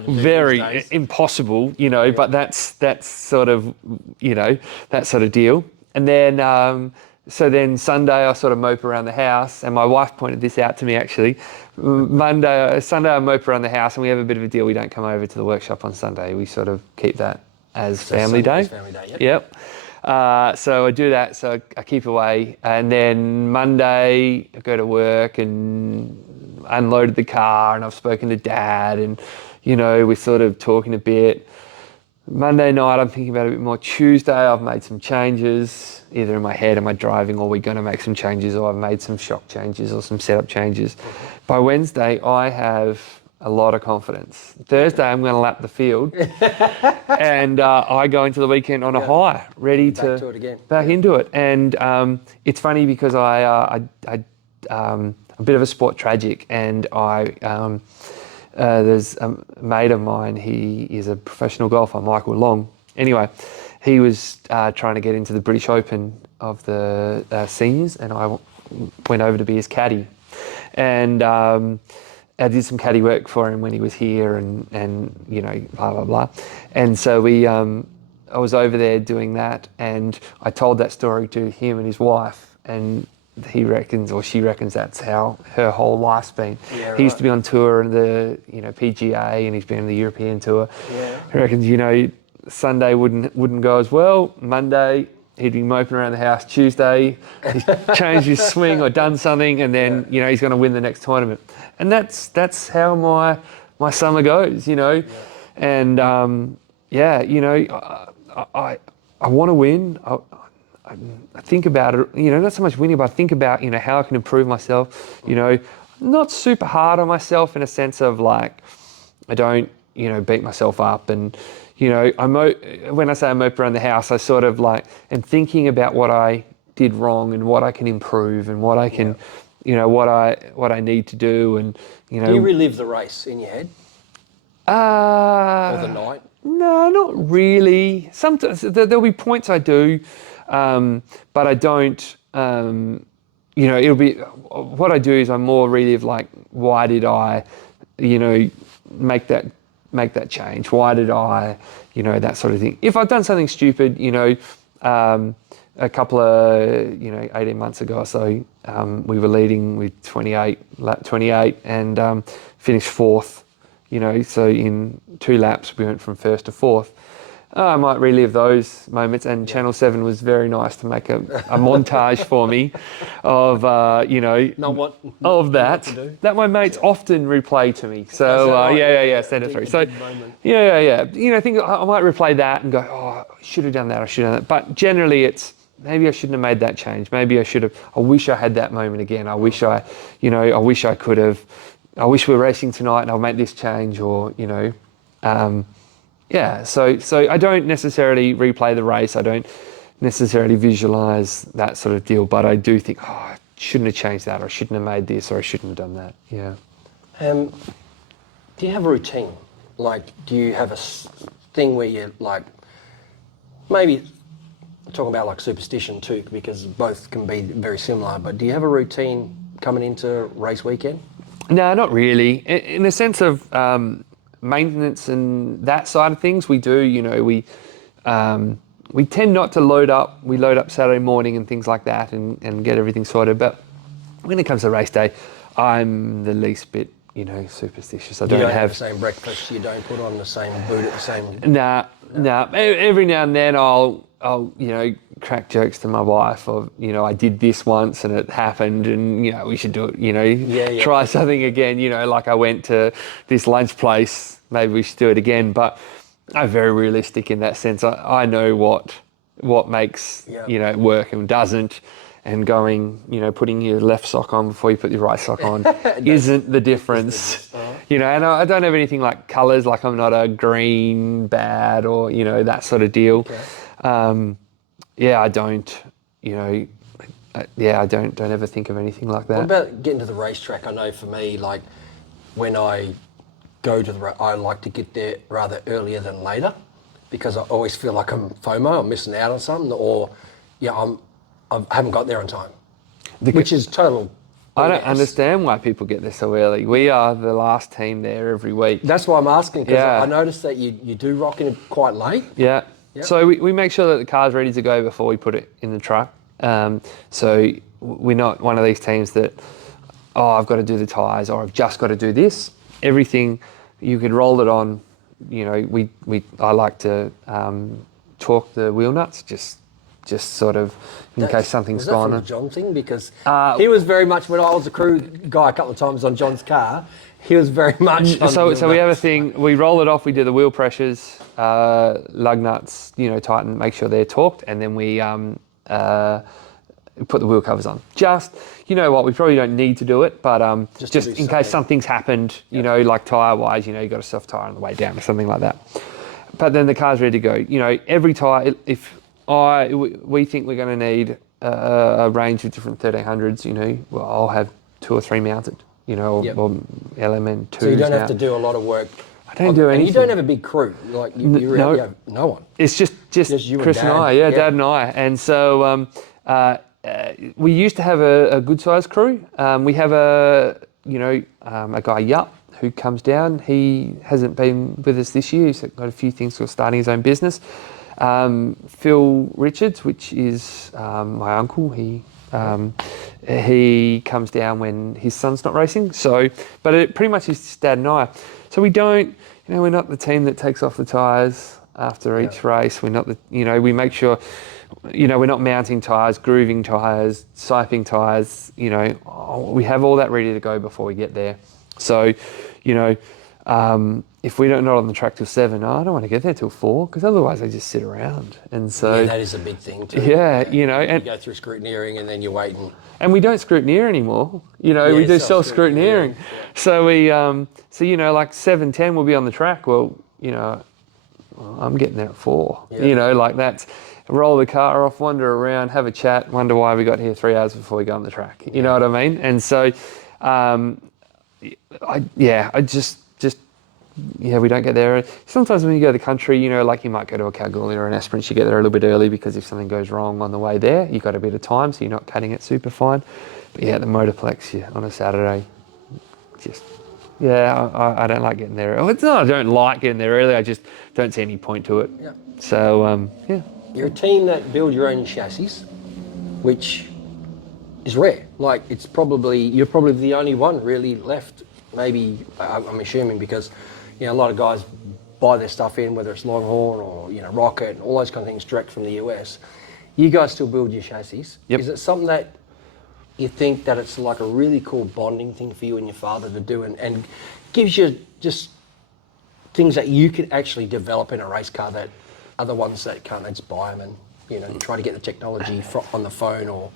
very impossible, you know, but that's sort of, you know, that sort of deal. And then so then Sunday I sort of mope around the house, and my wife pointed this out to me actually. Sunday I mope around the house, and we have a bit of a deal. We don't come over to the workshop on Sunday. We sort of keep that as family day. Family day, yep. So I do that, so I keep away, and then Monday I go to work and unloaded the car, and I've spoken to Dad, and, you know, we're sort of talking a bit. Monday night I'm thinking about it a bit more. Tuesday I've made some changes, either in my head, am I driving, or we're going to make some changes, or I've made some shock changes or some setup changes. By Wednesday I have a lot of confidence. Thursday I'm going to lap the field and I go into the weekend on a high, ready back to it again. Back into it. And it's funny because I'm a bit of a sport tragic, and there's a mate of mine, he is a professional golfer, Michael Long. Anyway, he was trying to get into the British Open of the seniors, and I went over to be his caddy. And I did some caddy work for him when he was here, and you know, blah, blah, blah. And so I was over there doing that, and I told that story to him and his wife, and he reckons, or she reckons, that's how her whole life's been. Yeah, right. He used to be on tour in the, you know, PGA, and he's been on the European tour. Yeah. He reckons, you know, Sunday wouldn't go as well. Monday, he'd be moping around the house. Tuesday, he's changed his swing or done something, and then he's going to win the next tournament. And that's how my summer goes, And I want to win. I think about it, not so much winning, but I think about how I can improve myself. Not super hard on myself in a sense of like I don't beat myself up, and when I say I mope around the house, I sort of like am thinking about what I did wrong and what I can improve and what I can what I need to do, and Do you relive the race in your head? Or the night? No, not really. Sometimes there'll be points I do, but I don't. It'll be what I do is I more relive like why did I, make that change? Why did I, that sort of thing. If I've done something stupid, a couple of 18 months ago or so, we were leading with lap 28, and finished fourth. So in 2 laps we went from first to fourth. I might relive those moments, and Channel 7 was very nice to make a montage for me of, of that. That my mates often replay to me. So, send it through. So, I might replay that and go, oh, I should have done that, But generally it's, maybe I shouldn't have made that change. Maybe I should have, I wish I had that moment again. I wish I could have, I wish we were racing tonight and I'll make this change, or, so I don't necessarily replay the race. I don't necessarily visualise that sort of deal, but I do think, I shouldn't have changed that, or I shouldn't have made this, or I shouldn't have done that. Yeah. Do you have a routine? Like, do you have a thing where you like, maybe talking about like superstition too, because both can be very similar, but do you have a routine coming into race weekend? No, not really. In the sense of maintenance and that side of things, we do. We tend not to load up. We load up Saturday morning and things like that, and get everything sorted. But when it comes to race day, I'm the least bit, superstitious. I don't have the same breakfast. You don't put on the same boot at the same. Nah. Every now and then I'll crack jokes to my wife of, I did this once and it happened, and we should do it, try something again, like I went to this lunch place, maybe we should do it again. But I'm very realistic in that sense. I know what makes work and doesn't, and going, putting your left sock on before you put your right sock on isn't the difference. And I don't have anything like colours, like I'm not a green bad or, that sort of deal. Okay. I don't, I don't ever think of anything like that. What about getting to the racetrack? I know for me, like when I go to I like to get there rather earlier than later, because I always feel like I'm FOMO, I'm missing out on something, or I haven't got there on time, which is total. I don't understand why people get there so early. We are the last team there every week. That's why I'm asking, because I noticed that you do rock in quite late. Yeah. Yep. So we make sure that the car's ready to go before we put it in the truck. So we're not one of these teams that, I've got to do the tyres, or I've just got to do this. Everything, you could roll it on. I like to torque the wheel nuts, just sort of in case something's gone. Was that from the John thing? Because he was very much, when I was a crew guy a couple of times on John's car, he was very much on So we have a thing, we roll it off, we do the wheel pressures, lug nuts, tighten, make sure they're torqued, and then we put the wheel covers on. Just, we probably don't need to do it, but just in case something's happened, like tyre-wise, you got a soft tyre on the way down or something like that. But then the car's ready to go. Every tyre, if we think we're going to need a range of different 1300s, I'll have 2 or 3 mounted, or LMN 2s. So you don't have to do a lot of work. I don't do anything. And you don't have a big crew, like you have no one. It's just you Chris and I, Dad and I. And so we used to have a good sized crew. We have a guy, Yup, who comes down. He hasn't been with us this year. He's got a few things for starting his own business. Phil Richards, which is my uncle, he comes down when his son's not racing. So, but it pretty much is just Dad and I. So we don't, we're not the team that takes off the tyres after each race. We're not we make sure, we're not mounting tyres, grooving tyres, siping tyres. We have all that ready to go before we get there. So, if we're not on the track till 7, I don't want to get there till 4 because otherwise I just sit around. And so that is a big thing too. Yeah, and you go through scrutineering and then you're waiting. And we don't scrutineer anymore. We do self-scrutineering. Yeah. So we, like 7:10, we'll be on the track. Well, I'm getting there at 4. Yeah. Like that's roll the car off, wander around, have a chat, wonder why we got here 3 hours before we go on the track. You know what I mean? And so, we don't get there. Sometimes when you go to the country, like you might go to a Kalgoorlie or an Esperance, you get there a little bit early because if something goes wrong on the way there, you've got a bit of time, so you're not cutting it super fine. But the Motorplex, on a Saturday, I don't like getting there. It's not I don't like getting there early, I just don't see any point to it. Yeah. So, You're a team that build your own chassis, which is rare. Like you're probably the only one really left. Maybe I'm assuming because a lot of guys buy their stuff in, whether it's Longhorn or Rocket and all those kind of things direct from the US. You guys still build your chassis. Yep. Is it something that you think that it's like a really cool bonding thing for you and your father to do, and gives you just things that you can actually develop in a race car that other ones that can't just buy them and try to get the technology on the phone or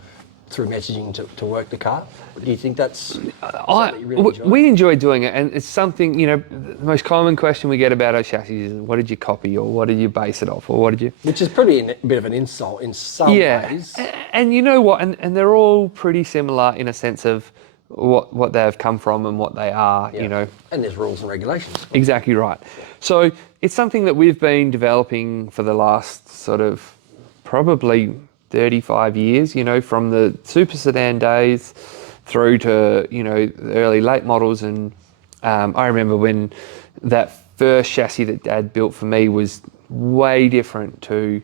through messaging to work the car? Do you think that's something that you really enjoy? We enjoy doing it, and it's something, the most common question we get about our chassis is, what did you copy, or what did you base it off, or what did you... Which is pretty a bit of an insult in some ways. And you know what, and they're all pretty similar in a sense of what they've come from and what they are, And there's rules and regulations. Exactly right. So it's something that we've been developing for the last sort of probably 35 years, from the super sedan days through to, the early late models. And I remember when that first chassis that Dad built for me was way different to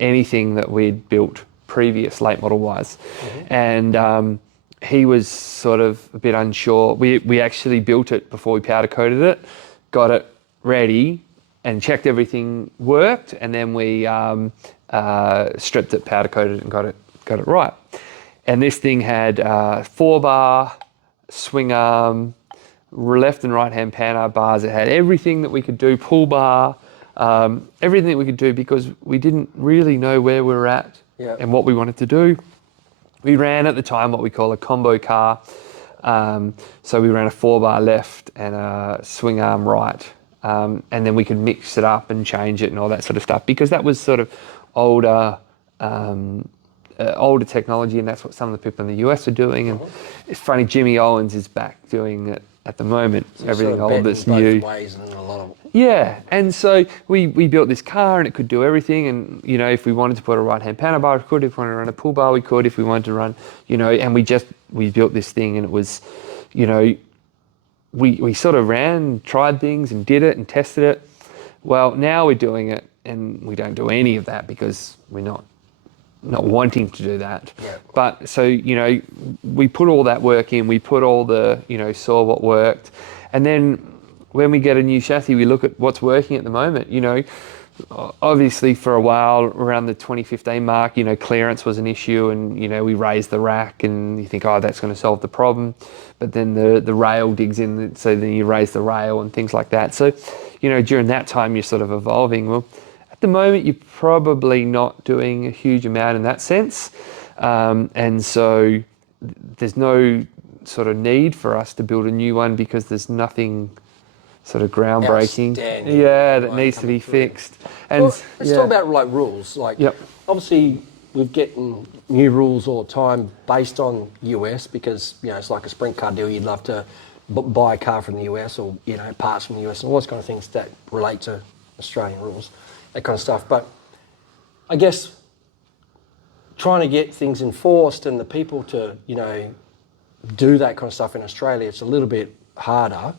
anything that we'd built previous late model wise. Mm-hmm. And he was sort of a bit unsure. We actually built it before we powder coated it, got it ready and checked everything worked, and then we stripped it, powder coated it, and got it right. And this thing had 4-bar, swing arm, left and right hand panel bars. It had everything that we could do, pull bar, everything that we could do, because we didn't really know where we were at and what we wanted to do. We ran at the time what we call a combo car. So we ran a 4-bar left and a swing arm right. And then we could mix it up and change it and all that sort of stuff, because that was sort of older technology, and that's what some of the people in the US are doing. And it's funny, Jimmy Owens is back doing it at the moment. So everything old that's new. And so we built this car, and it could do everything. And if we wanted to put a right-hand panel bar, we could. If we wanted to run a pull bar, we could. If we wanted to run, and we built this thing, and it was, we sort of tried things and did it and tested it. Well, now we're doing it, and we don't do any of that because we're not wanting to do that. Yeah. But so, we put all that work in, we put all the, saw what worked. And then when we get a new chassis, we look at what's working at the moment. Obviously for a while around the 2015 mark, clearance was an issue, and, we raised the rack, and you think, that's going to solve the problem. But then the rail digs in, so then you raise the rail and things like that. So, during that time, you're sort of evolving. Well, at the moment, you're probably not doing a huge amount in that sense. And so there's no sort of need for us to build a new one, because there's nothing sort of groundbreaking that needs to be fixed. And let's talk about rules. Obviously we're getting new rules all the time based on US, because it's like a sprint car deal. You'd love to buy a car from the US, or parts from the US, and all those kind of things that relate to Australian rules, that kind of stuff. But I guess trying to get things enforced and the people to do that kind of stuff in Australia, it's a little bit harder.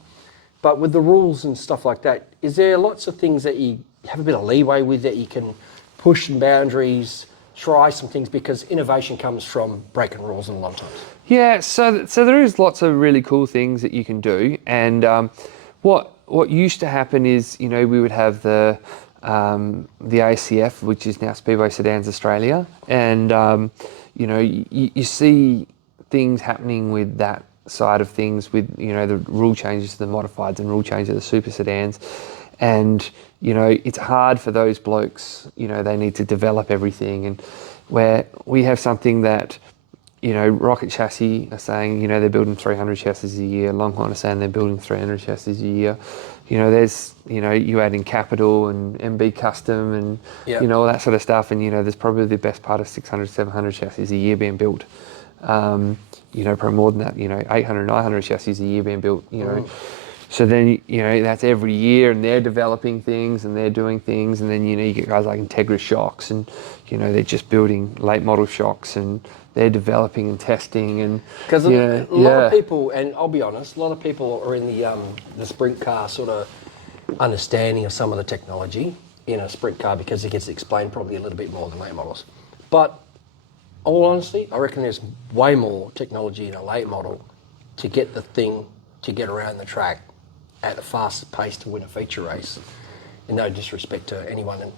But with the rules and stuff like that, is there lots of things that you have a bit of leeway with, that you can push some boundaries, try some things, because innovation comes from breaking rules a lot of times? Yeah, so there is lots of really cool things that you can do. And what used to happen is, we would have the the ACF, which is now Speedway Sedans Australia, and you see things happening with that side of things, with the rule changes to the modifieds and rule changes to the super sedans, and it's hard for those blokes. They need to develop everything, and where we have something that Rocket Chassis are saying, they're building 300 chassis a year. Longhorn are saying they're building 300 chassis a year. There's, you add in capital and MB custom and, all that sort of stuff. And, there's probably the best part of 600, 700 chassis a year being built. Probably more than that, 800, 900 chassis a year being built, So then, that's every year, and they're developing things and they're doing things. And then, you get guys like Integra Shocks, and, they're just building late model shocks, and they're developing and testing. And because a lot of people, and I'll be honest, a lot of people are in the sprint car sort of understanding of some of the technology in a sprint car, because it gets explained probably a little bit more than late models. But all honesty, I reckon there's way more technology in a late model to get the thing to get around the track at a faster pace to win a feature race. And no disrespect to anyone, and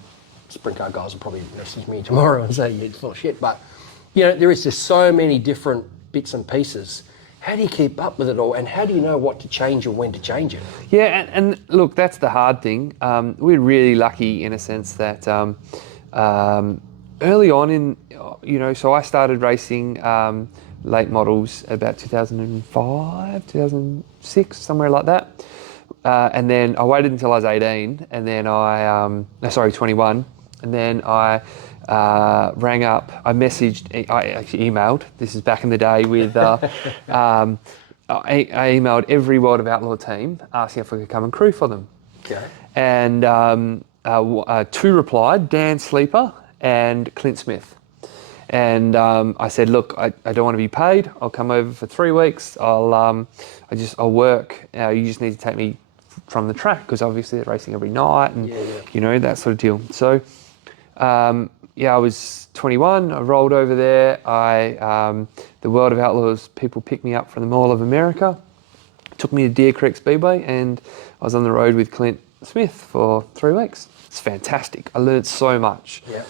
sprint car guys will probably message me tomorrow and say you're full of shit, but there is just so many different bits and pieces. How do you keep up with it all, and how do you know what to change and when to change it? Yeah, and look, that's the hard thing. We're really lucky in a sense that early on in, so I started racing late models about 2005, 2006, somewhere like that. And then I waited until I was 18, and then 21, and then I rang up, I actually emailed, this is back in the day with, I emailed every World of Outlaw team asking if I could come and crew for them. Okay. And two replied, Dan Sleeper and Clint Smith. And I said, look, I don't want to be paid. I'll come over for 3 weeks. I'll work. You just need to take me from the track, because obviously they're racing every night and that sort of deal. So I was 21. I rolled over there. The World of Outlaws people picked me up from the Mall of America, took me to Deer Creek Speedway, and I was on the road with Clint Smith for 3 weeks. It's fantastic. I learned so much. Yeah.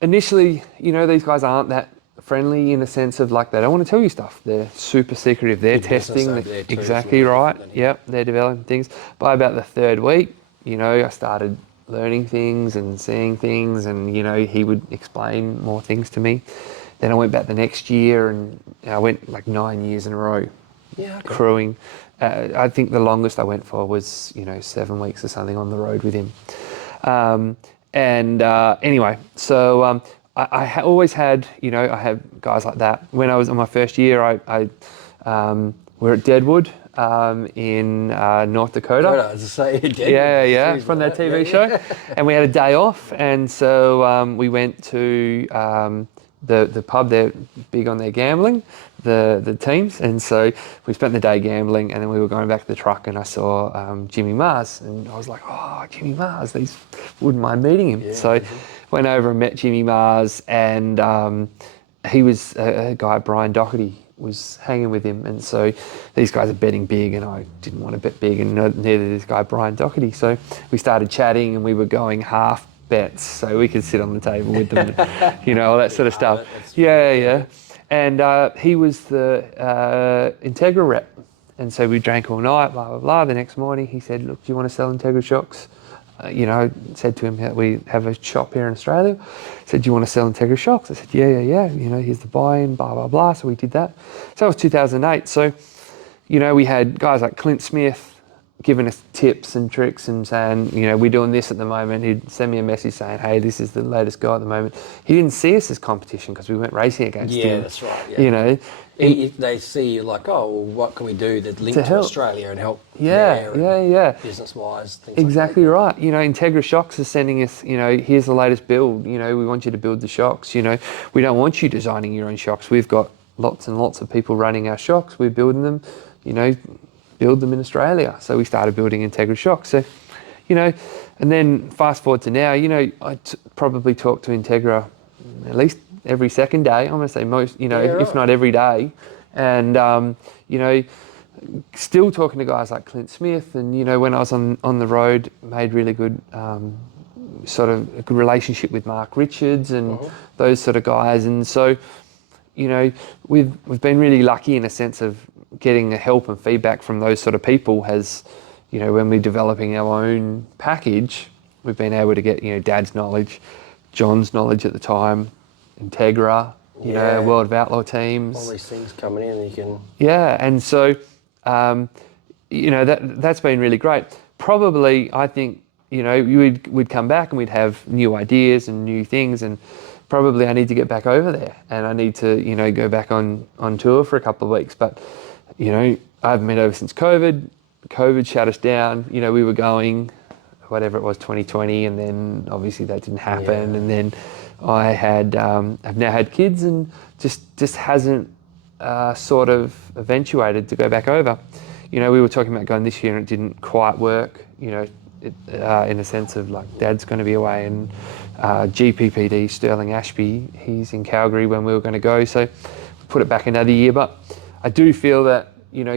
Initially, these guys aren't that friendly in the sense of, like, they don't want to tell you stuff. They're super secretive. They're testing. Exactly right. Yep, they're developing things. By about the third week, I started learning things and seeing things, and he would explain more things to me. Then I went back the next year, and I went like 9 years in a row crewing. I think the longest I went for was 7 weeks or something on the road with him. Anyway, so I always had, I had guys like that. When I was on my first year, I we're at Deadwood in North Dakota. As I say, Deadwood. Yeah, from that TV show. And we had a day off, and so we went to the pub. They're big on their gambling, the teams, and so we spent the day gambling, and then we were going back to the truck, and I saw Jimmy Mars, and I was like, oh, Jimmy Mars, these wouldn't mind meeting him. So went over and met Jimmy Mars, and he was a guy, Brian Doherty, was hanging with him, and so these guys are betting big, and I didn't want to bet big, and neither did this guy Brian Doherty. So we started chatting, and we were going half bets so we could sit on the table with them, and, all that sort of stuff. Yeah. And he was the Integra rep, and so we drank all night, blah, blah, blah. The next morning he said, look, do you want to sell Integra shocks? I said to him that we have a shop here in Australia. He said, do you want to sell Integra shocks? I said, yeah. Here's the buy-in, blah, blah, blah. So we did that. So that was 2008. So, we had guys like Clint Smith giving us tips and tricks and saying, we're doing this at the moment. He'd send me a message saying, hey, this is the latest guy at the moment. He didn't see us as competition because we weren't racing against him. Yeah, that's right. Yeah. They see you like, oh, well, what can we do that link to Australia and help business-wise, things exactly like that. right. Integra Shocks is sending us, here's the latest build. We want you to build the shocks. We don't want you designing your own shocks. We've got lots and lots of people running our shocks. We're building them, build them in Australia. So we started building Integra shocks. So, and then fast forward to now, I probably talk to Integra at least every second day. I'm going to say most, if not every day. And, still talking to guys like Clint Smith, and when I was on the road, made really good sort of a good relationship with Mark Richards and those sort of guys. And so we've been really lucky in a sense of getting the help and feedback from those sort of people. Has when we're developing our own package, we've been able to get Dad's knowledge, John's knowledge at the time, Integra, World of Outlaw teams, all these things coming in, and you can and so that's been really great. Probably, I think we'd come back and we'd have new ideas and new things, and probably I need to get back over there, and I need to go back on tour for a couple of weeks. But I haven't been over since COVID. COVID shut us down. We were going whatever it was 2020, and then obviously that didn't happen. And then I had I've now had kids, and just hasn't sort of eventuated to go back over. We were talking about going this year, and it didn't quite work. In a sense of like Dad's going to be away, and GPPD Sterling Ashby, he's in Calgary when we were going to go, so we put it back another year. But I do feel that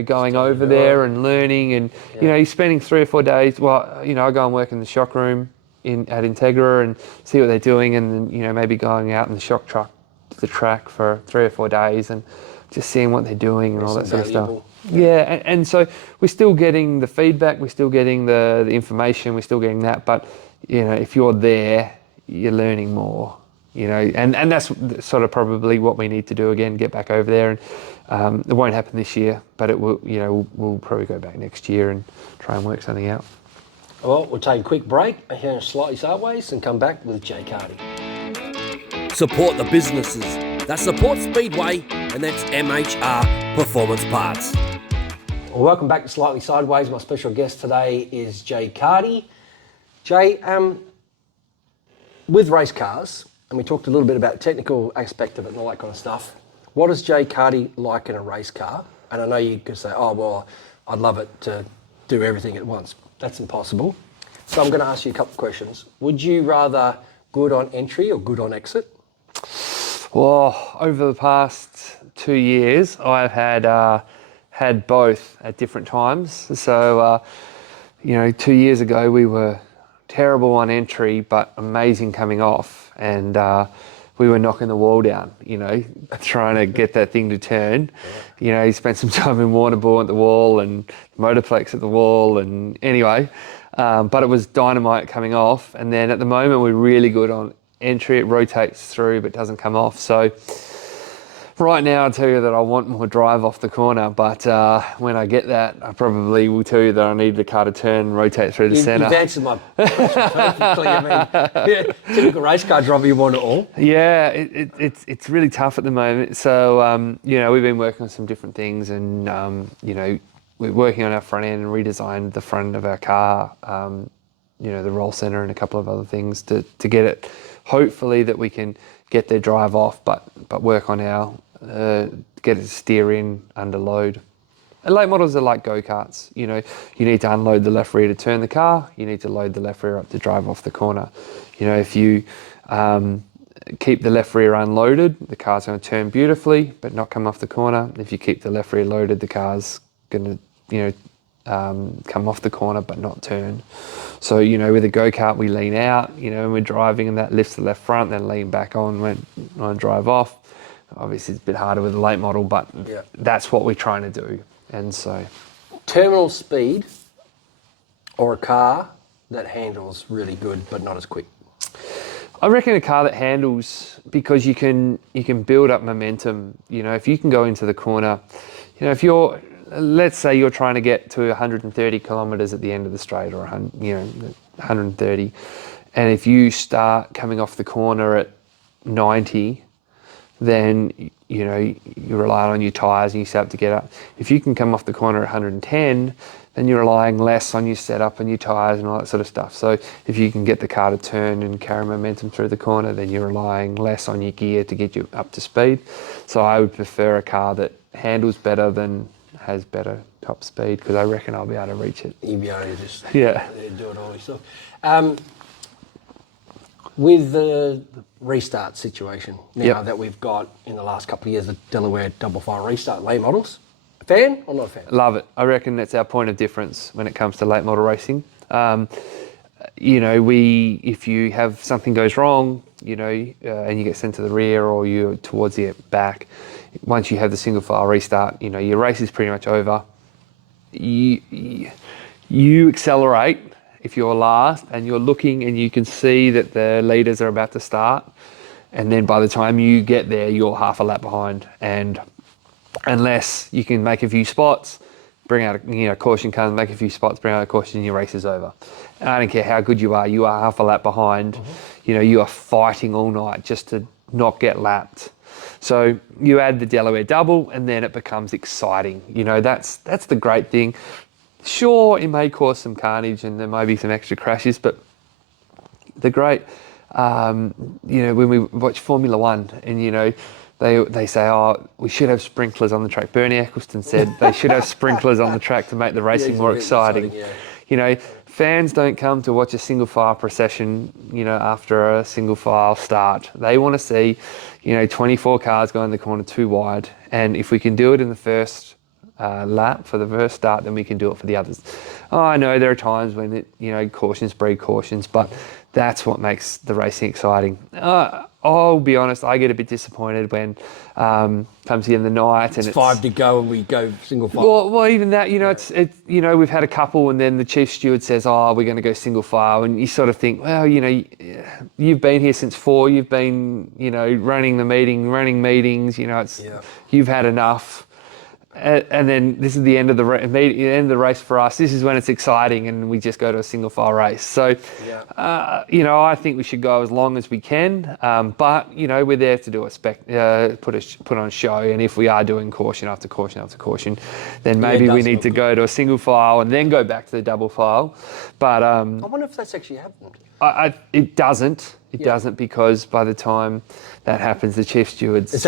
going over there and learning, and he's spending 3 or 4 days. Well, I go and work in the shock room at Integra and see what they're doing, and then maybe going out in the shock truck to the track for 3 or 4 days and just seeing what they're doing and all that sort of stuff. Yeah, and so we're still getting the feedback, we're still getting the information, we're still getting that. But if you're there, you're learning more. And that's sort of probably what we need to do again, get back over there. And it won't happen this year, but it will. We'll probably go back next year and try and work something out. Well, we'll take a quick break here in Slightly Sideways and come back with Jay Cardy. Support the businesses that support Speedway, and that's MHR Performance Parts. Well, welcome back to Slightly Sideways. My special guest today is Jay Cardy. Jay, with race cars, and we talked a little bit about the technical aspect of it and all that kind of stuff, what is Jay Cardy like in a race car? And I know you could say, oh, well, I'd love it to do everything at once. That's impossible. So I'm going to ask you a couple of questions. Would you rather good on entry or good on exit? Well, over the past 2 years, I've had both at different times. So, 2 years ago, we were terrible on entry, but amazing coming off. And we were knocking the wall down, trying to get that thing to turn. You spent some time in Warrnambool at the wall and Motorplex at the wall. And anyway, but it was dynamite coming off. And then at the moment, we're really good on entry. It rotates through but doesn't come off. So right now I'll tell you that I want more drive off the corner, but when I get that, I probably will tell you that I need the car to turn and rotate through the centre. You've answered my question perfectly. I mean, typical race car driver, you want it all. Yeah, it's really tough at the moment. So we've been working on some different things, and we're working on our front end and redesigned the front of our car. The roll centre and a couple of other things to get it. Hopefully that we can get their drive off, but work on our get it to steer in under load. And late models are like go-karts. You need to unload the left rear to turn the car. You need to load the left rear up to drive off the corner. If you keep the left rear unloaded, the car's going to turn beautifully, but not come off the corner. If you keep the left rear loaded, the car's going to come off the corner but not turn. So with a go-kart we lean out, when we're driving, and that lifts the left front, then lean back on when I drive off. Obviously it's a bit harder with a late model, but that's what we're trying to do. And so terminal speed or a car that handles really good but not as quick? I reckon a car that handles, because you can build up momentum. If you can go into the corner, if you're, let's say you're trying to get to 130 kilometres at the end of the straight, or 130, and if you start coming off the corner at 90, then you rely on your tyres and you start to get up. If you can come off the corner at 110, then you're relying less on your setup and your tyres and all that sort of stuff. So if you can get the car to turn and carry momentum through the corner, then you're relying less on your gear to get you up to speed. So I would prefer a car that handles better than has better top speed, because I reckon I'll be able to reach it. You'll be able to just do it all yourself. With the restart situation now that we've got in the last couple of years, the Delaware double file restart late models, Fan or not a fan? Love it. I reckon that's our point of difference when it comes to late model racing. If you have something goes wrong, and you get sent to the rear or you're towards the back, once you have the single file restart, your race is pretty much over. You accelerate if you're last and you're looking and you can see that the leaders are about to start. And then by the time you get there, you're half a lap behind. And unless you can make a few spots, bring out caution comes, make a few spots, bring out a caution, and your race is over. And I don't care how good you are half a lap behind. Mm-hmm. You are fighting all night just to not get lapped. So you add the Delaware double and then it becomes exciting. That's the great thing. Sure, it may cause some carnage and there may be some extra crashes, but the great, when we watch Formula One and, they say, we should have sprinklers on the track. Bernie Eccleston said they should have sprinklers on the track to make the racing more exciting. Fans don't come to watch a single file procession, after a single file start. They want to see, 24 cars go in the corner too wide. And if we can do it in the first lap for the first start, then we can do it for the others. I know there are times when cautions breed cautions, but that's what makes the racing exciting. I'll be honest, I get a bit disappointed when comes the end of the night and it's 5 to go and we go single file. Well, even that, it's we've had a couple and then the chief steward says, we're going to go single file, and you sort of think, well, you've been here since 4, you've been, running meetings, you've had enough. And then this is the end of the race for us. This is when it's exciting, and we just go to a single file race. So, I think we should go as long as we can. But we're there to do put on a show. And if we are doing caution after caution after caution, then maybe we need to go to a single file and then go back to the double file. But I wonder if that's actually happened. It doesn't. It doesn't, because by the time that happens, the chief steward has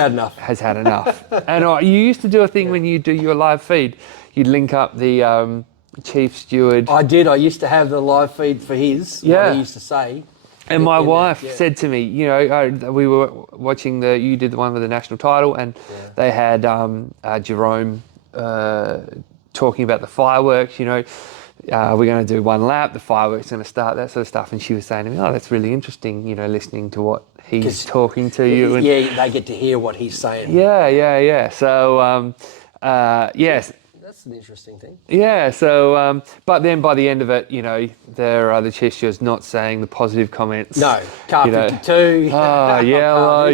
had enough. And you used to do a thing when you do your live feed. You'd link up the chief steward. I did. I used to have the live feed for his. What he used to say. And my wife said to me, we were watching you did the one with the national title, and they had Jerome talking about the fireworks. We're going to do one lap, the fireworks going to start, that sort of stuff. And she was saying to me, that's really interesting, listening to what he's talking to you. And, they get to hear what he's saying. Yeah. So, yes. That's an interesting thing. Yeah, so, but then by the end of it, there are the chief stewards not saying the positive comments. No, car 52. Yellow.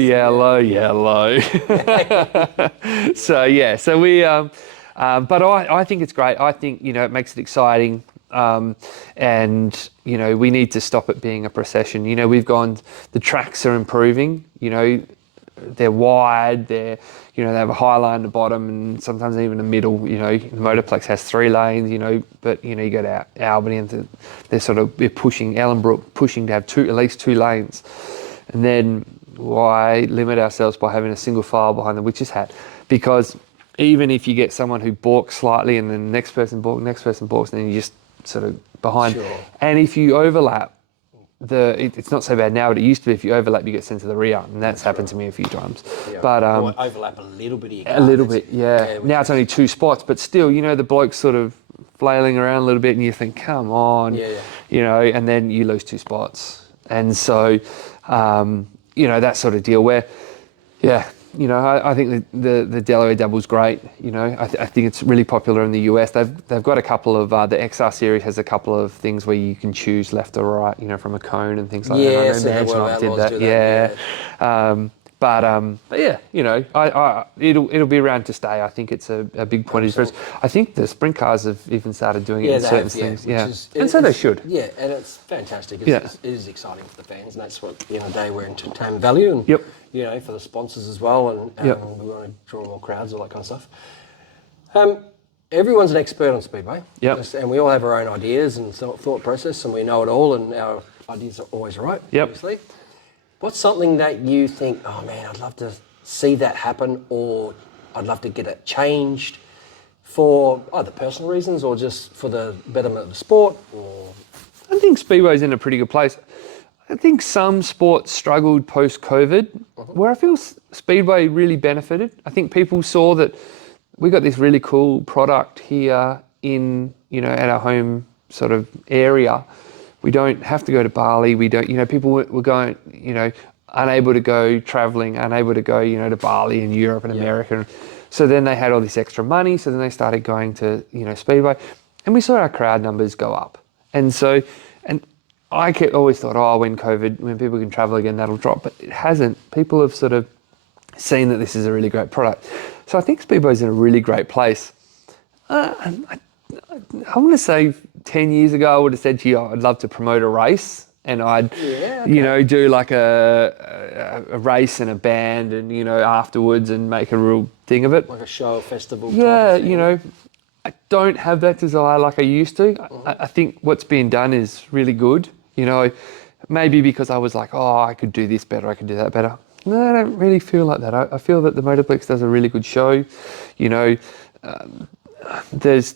So we... but I think it's great. I think, it makes it exciting. And, we need to stop it being a procession. The tracks are improving, they're wide, they have a high line at the bottom and sometimes even a middle, the Motorplex has 3 lanes, but, you go to Albany and they're pushing, Ellenbrook pushing to have at least 2 lanes. And then why limit ourselves by having a single file behind the witch's hat? Because even if you get someone who balks slightly and then the next person balks, and then you just sort of behind. Sure. And if you overlap, it's not so bad now, but it used to be if you overlap, you get sent to the rear, and that's happened to me a few times. Yeah. But overlap a little bit. Now it's only 2 spots, but still, the bloke's sort of flailing around a little bit, and you think, come on, and then you lose 2 spots, and so that sort of deal where, I think the Delaware double's great. I think it's really popular in the US. They've got a couple of the XR series has a couple of things where you can choose left or right, from a cone and things like that. I know Manchester did that. But it'll be around to stay. I think it's a big point of difference. I think the sprint cars have even started doing it in certain things. And so they should. Yeah, and it's fantastic. It is exciting for the fans, and that's what they were entertainment value, and for the sponsors as well, and we want to draw more crowds, all that kind of stuff. Everyone's an expert on Speedway, and we all have our own ideas and thought process, and we know it all, and our ideas are always right, obviously. What's something that you think, oh man, I'd love to see that happen, or I'd love to get it changed for either personal reasons or just for the betterment of the sport? Or I think Speedway's in a pretty good place. I think some sports struggled post-COVID, where I feel Speedway really benefited. I think people saw that we got this really cool product here in, at our home sort of area. We don't have to go to Bali. We don't, people were going, unable to go traveling, unable to go, to Bali and Europe and America. So then they had all this extra money. So then they started going to, Speedway, and we saw our crowd numbers go up. And so, and I always thought, when people can travel again, that'll drop, but it hasn't. People have sort of seen that this is a really great product. So I think Speedway's in a really great place. I want to say 10 years ago, I would have said to you, I'd love to promote a race, and I'd, do like a race and a band and, afterwards and make a real thing of it. Like a show, a festival. Yeah, I don't have that desire like I used to. I think what's being done is really good. Maybe because I was like, I could do this better, I could do that better. No, I don't really feel like that. I feel that the Motorplex does a really good show. There's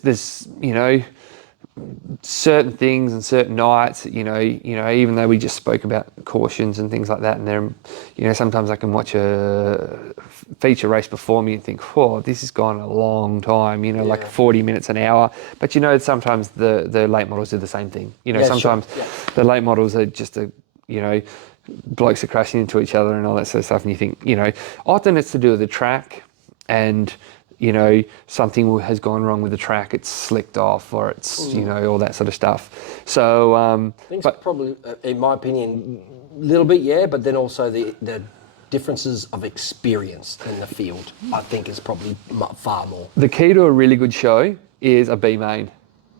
certain things and certain nights that, even though we just spoke about cautions and things like that, and there, sometimes I can watch a feature race before me and think, this has gone a long time, like 40 minutes an hour. But sometimes the late models do the same thing. Sometimes the late models are just blokes are crashing into each other and all that sort of stuff, and you think, often it's to do with the track, and something has gone wrong with the track, it's slicked off, or it's all that sort of stuff. So I think it's probably, in my opinion, a little bit, but then also the differences of experience in the field, I think, is probably far more. The key to a really good show is a B main.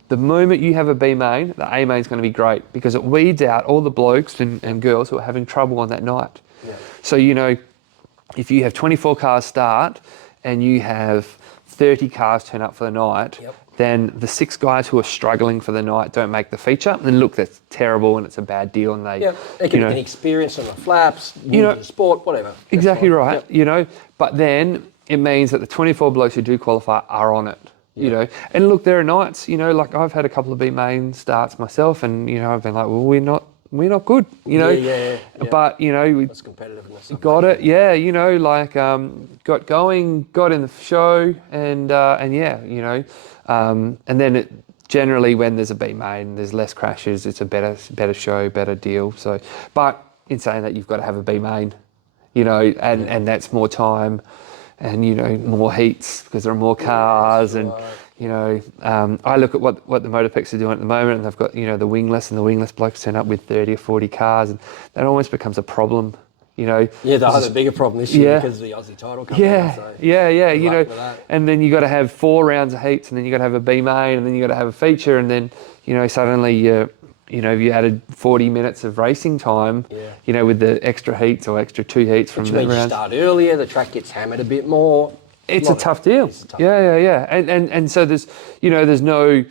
The moment you have a B main, the A main is going to be great, because it weeds out all the blokes and girls who are having trouble on that night. Yeah. So, if you have 24 cars start and you have 30 cars turn up for the night, then the 6 guys who are struggling for the night don't make the feature. And look, that's terrible and it's a bad deal. And they can experience on the flaps, the sport, whatever. Exactly right. But then it means that the 24 blokes who do qualify are on it. And look, there are nights, like I've had a couple of B main starts myself, and I've been like, well, we're not good, but that's competitiveness. Got it, got going, got in the show, and then it generally, when there's a B main, there's less crashes, it's a better show, better deal. So, but in saying that, you've got to have a B main, and that's more time. And, more heats because there are more cars. And, I look at what the Motorplex are doing at the moment, and they've got, the wingless, and the wingless blokes turn up with 30 or 40 cars, and that almost becomes a problem, Yeah, they'll have a bigger problem this year because of the Aussie title coming out. So and then you got to have 4 rounds of heats, and then you got to have a B main, and then you got to have a feature, and then, suddenly you added 40 minutes of racing time, with the extra heats or extra 2 heats from the round. You start earlier, the track gets hammered a bit more. It's a tough deal. Yeah. And so there's, there's no, you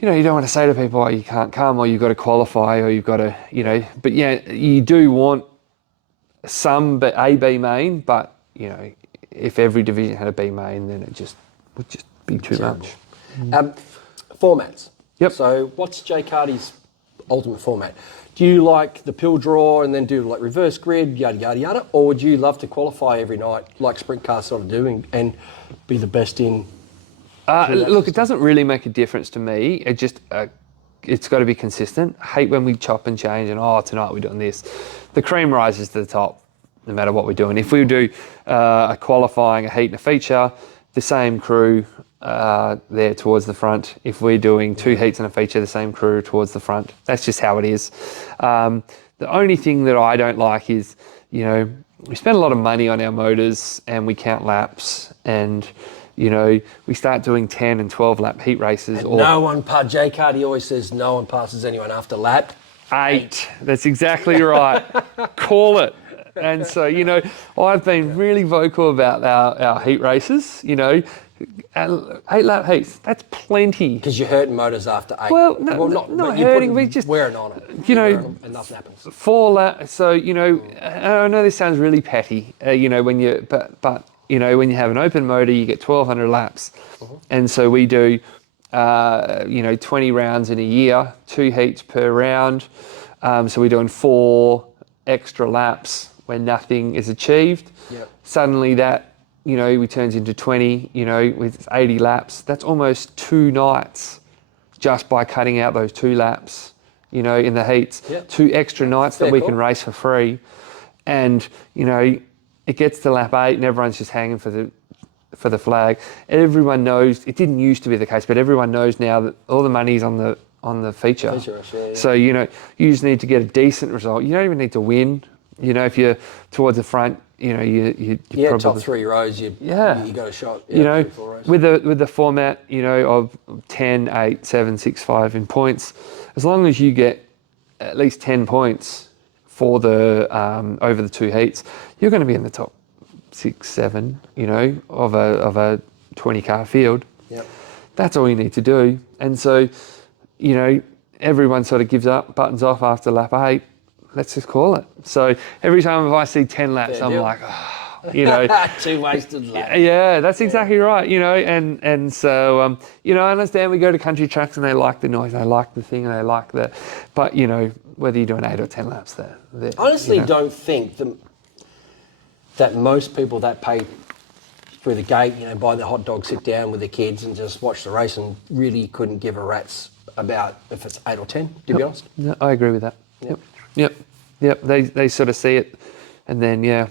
don't want to say to people, you can't come, or you've got to qualify, or you've got to, but you do want some A, B main, but, if every division had a B main, then it would just be too much. Formats. Yep. So what's Jay Cardy's ultimate format? Do you like the pill draw and then do like reverse grid, yada, yada, yada? Or would you love to qualify every night like sprint cars sort of do and be the best in? Look, it doesn't really make a difference to me. It just, it's got to be consistent. I hate when we chop and change and, tonight we're doing this. The cream rises to the top no matter what we're doing. If we do a qualifying, a heat and a feature, the same crew there towards the front. If we're doing 2 heats and a feature, the same crew towards the front. That's just how it is. The only thing that I don't like is, we spend a lot of money on our motors and we count laps, and, we start doing 10 and 12 lap heat races. Jay Cardy always says no one passes anyone after lap 8. That's exactly right. Call it. And so, I've been really vocal about our heat races, 8 lap heats, that's plenty. Because you're hurting motors after 8. Well, not hurting, we just wearing on it. And nothing happens. 4 laps. So I know this sounds really petty. When you when you have an open motor, you get 1,200 laps, and so we do 20 rounds in a year, 2 heats per round. So we're doing 4 extra laps when nothing is achieved. Yep. Suddenly that we turns into 20, with 80 laps. That's almost 2 nights just by cutting out those 2 laps, in the heats. Yep. 2 extra nights that we call. can race for free. And, it gets to lap 8 and everyone's just hanging for the flag. Everyone knows, it didn't used to be the case, but everyone knows now that all the money's on the feature. Yeah. So, you just need to get a decent result. You don't even need to win. If you're towards the front, you probably... top 3 rows, you got a shot. Yeah, 3, 4 rows. With the format, of 10, 8, 7, 6, 5 in points, as long as you get at least 10 points for the over the 2 heats, you're going to be in the top 6, 7, of a 20 car field. Yep. That's all you need to do. And so, everyone sort of gives up, buttons off after lap 8. Let's just call it. So every time if I see 10 laps, Fair I'm deal. like, 2 wasted laps. Yeah, that's exactly right. And so I understand we go to country tracks and they like the noise, and they like the thing, and they like the, but whether you're doing 8 or 10 laps, there. Honestly, don't think that most people that pay through the gate, buy the hot dog, sit down with their kids and just watch the race and really couldn't give a rat's about if it's 8 or 10, to be honest. No, I agree with that. Yep. They sort of see it, and then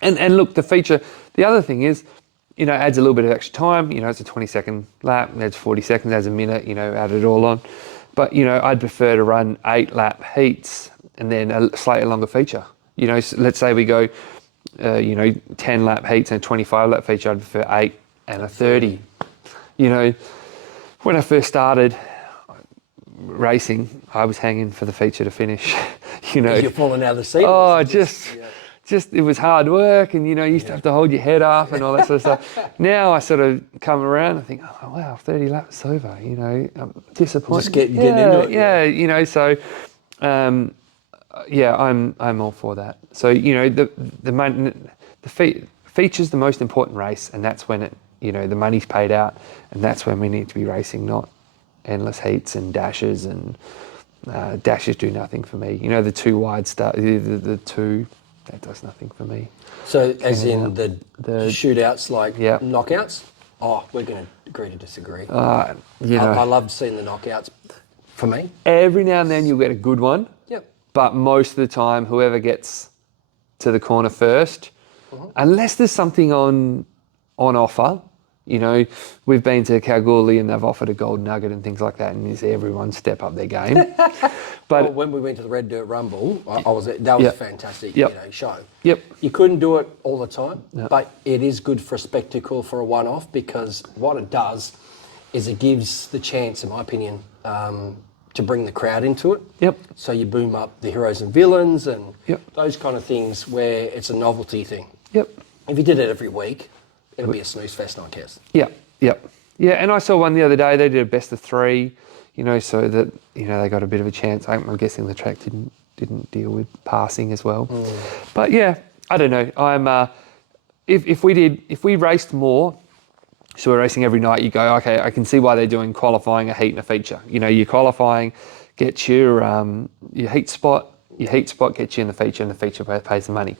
and look, the feature. The other thing is, adds a little bit of extra time. It's a 20-second lap, adds 40 seconds, adds a minute. Add it all on. But I'd prefer to run 8-lap heats and then a slightly longer feature. So let's say we go, 10-lap heats and a 25-lap feature. I'd prefer 8 and a 30. When I first started racing, I was hanging for the feature to finish. You're falling out of the seat. Oh, just it was hard work, and you used to have to hold your head up and all that sort of stuff. Now I sort of come around and think, oh wow, 30 laps over. I'm disappointed. Just getting into it. Yeah. So, I'm all for that. So the feature's the most important race, and that's when the money's paid out, and that's when we need to be racing, not endless heats and dashes, and dashes do nothing for me. The 2 wide start, the 2, that does nothing for me. So as in the shootouts, like knockouts? Oh, we're going to agree to disagree. I loved seeing the knockouts for me. Every now and then you'll get a good one. Yep. But most of the time, whoever gets to the corner first, unless there's something on offer, we've been to Kalgoorlie and they've offered a gold nugget and things like that, and you see everyone step up their game. But when we went to the Red Dirt Rumble, that was a fantastic show. Yep. You couldn't do it all the time, but it is good for a spectacle, for a one-off, because what it does is it gives the chance, in my opinion, to bring the crowd into it. Yep. So you boom up the heroes and villains and those kind of things where it's a novelty thing. Yep. If you did it every week, it'll be a snooze fest, I guess. Yep. Yeah, and I saw one the other day. They did a best of 3, so that they got a bit of a chance. I'm guessing the track didn't deal with passing as well. But yeah, I don't know. I'm if we raced more, so we're racing every night. You go, okay, I can see why they're doing qualifying, a heat and a feature. You're qualifying, get your heat spot. Your heat spot gets you in the feature, and the feature pays the money.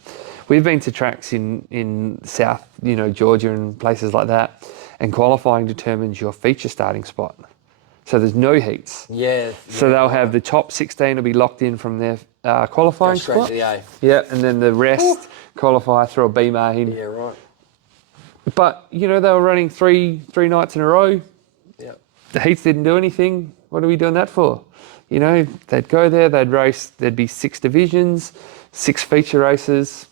We've been to tracks in South, Georgia and places like that, and qualifying determines your feature starting spot. So there's no heats. Yeah. So they'll have the top 16 will be locked in from their qualifying straight spot. to the A. Yeah, and then the rest qualify through a B main. Yeah, right. But they were running three nights in a row. Yeah. The heats didn't do anything. What are we doing that for? They'd go there, they'd race. There'd be 6 divisions, 6 feature races.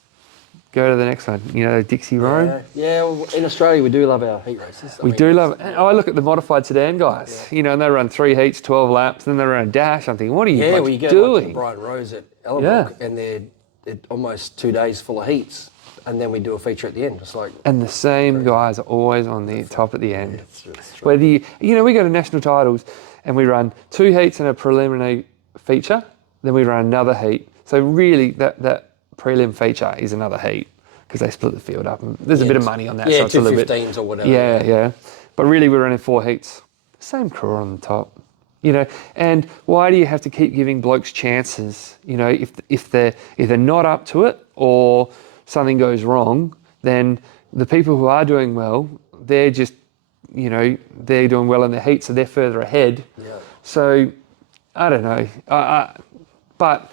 Go to the next one. Dixie Rome. Yeah. Well, in Australia, we do love our heat races. We do love it. I look at the modified sedan guys, and they run 3 heats, 12 laps, then they run a dash. I'm thinking, what are you you get doing? Like Brian Rose at Ellenbrook, and they're almost 2 days full of heats, and then we do a feature at the end. It's like, and the same guys are always on the top at the end. Yeah, it's true. Whether we go to national titles and we run 2 heats and a preliminary feature, then we run another heat. So really, that prelim feature is another heat because they split the field up. And there's a bit of money on that. Yeah, so it's a little bit 215s or whatever. Yeah. But really, we're running 4 heats. Same crew on the top. And why do you have to keep giving blokes chances? If they're either not up to it or something goes wrong, then the people who are doing well, they're just, they're doing well in the heat, so they're further ahead. Yeah. So, I don't know. But,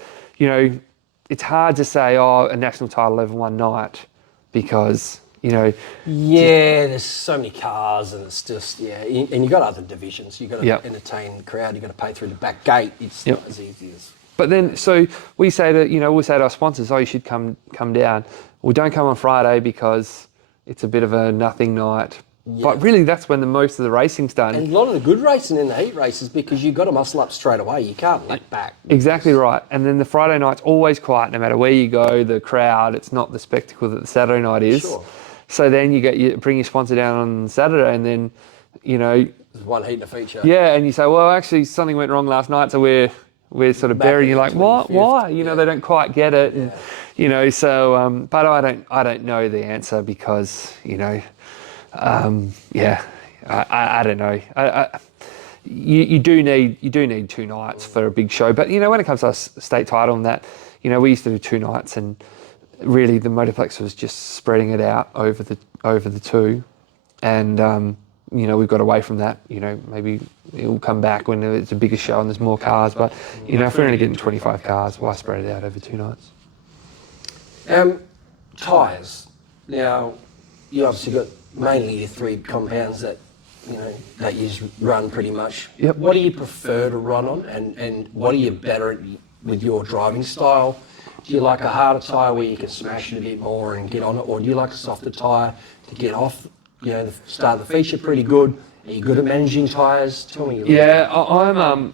it's hard to say, a national title over one night because, Yeah, there's so many cars, and it's just, and you've got other divisions. You've got to entertain the crowd. You've got to pay through the back gate. It's not as easy as... But then, so we say to our sponsors, you should come down. Well, don't come on Friday because it's a bit of a nothing night. Yeah. But really, that's when most of the racing's done. And a lot of the good racing in the heat races, because you've got to muscle up straight away. You can't let back. Exactly right. And then the Friday night's always quiet, no matter where you go, the crowd, it's not the spectacle that the Saturday night is. Sure. So then you bring your sponsor down on Saturday, and then, there's one heat and a feature. Yeah, and you say, well, actually, something went wrong last night, so we're sort of buried. You're like, what? Why? They don't quite get it. Yeah. And, so, but I don't know the answer because, I don't know. You do need 2 nights for a big show. But, when it comes to a state title and that, we used to do 2 nights, and really the Motorplex was just spreading it out over the 2. And, we've got away from that. Maybe it'll come back when it's a bigger show and there's more cars. But, if we're only getting 25 cars, why spread it out over 2 nights? Tyres. Now, you obviously got mainly your 3 compounds that, that you run pretty much. Yep. What do you prefer to run on, and what are you better at with your driving style? Do you like a harder tyre where you can smash it a bit more and get on it, or do you like a softer tyre to get off, the start of the feature pretty good? Are you good at managing tyres? Tell me. I'm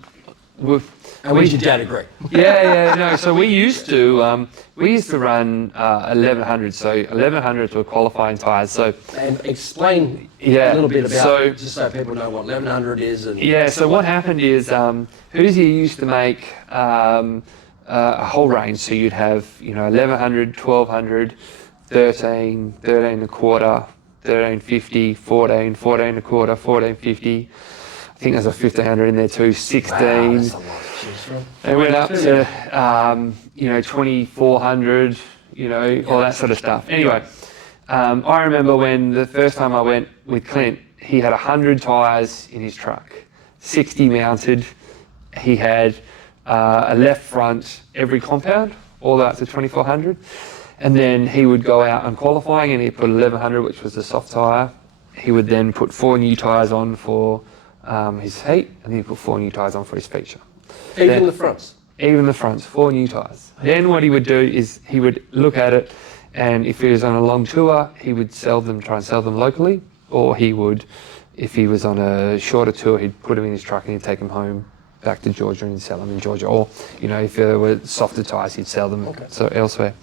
And would your dad agree? No. So we used to run 1100. So 1100 were qualifying tyres. So and explain a little bit about just so people know what 1100 is. And So what happened is Hoosier used to make a whole range. So you'd have 1100, 1200, 13, 13 and a quarter, 1350, 14, 14 and a quarter, 1450. I think there's a 1500 in there too, 16. Wow, that's a lot to choose from. They went up to 2400, all that sort of stuff. Anyway, I remember when the first time I went with Clint, he had 100 tyres in his truck, 60 mounted. He had a left front every compound, all the way up to 2400. And then he would go out on qualifying and he'd put 1100, which was the soft tyre. He would then put 4 new tyres on for his heat, and then he'd put 4 new tyres on for his feature. Even the fronts? Even the fronts, 4 new tyres. Then what he would do is he would look at it, and if he was on a long tour, he would try and sell them locally, or he would, if he was on a shorter tour, he'd put them in his truck and he'd take them home back to Georgia and he'd sell them in Georgia. Or, if there were softer tyres, he'd sell them elsewhere.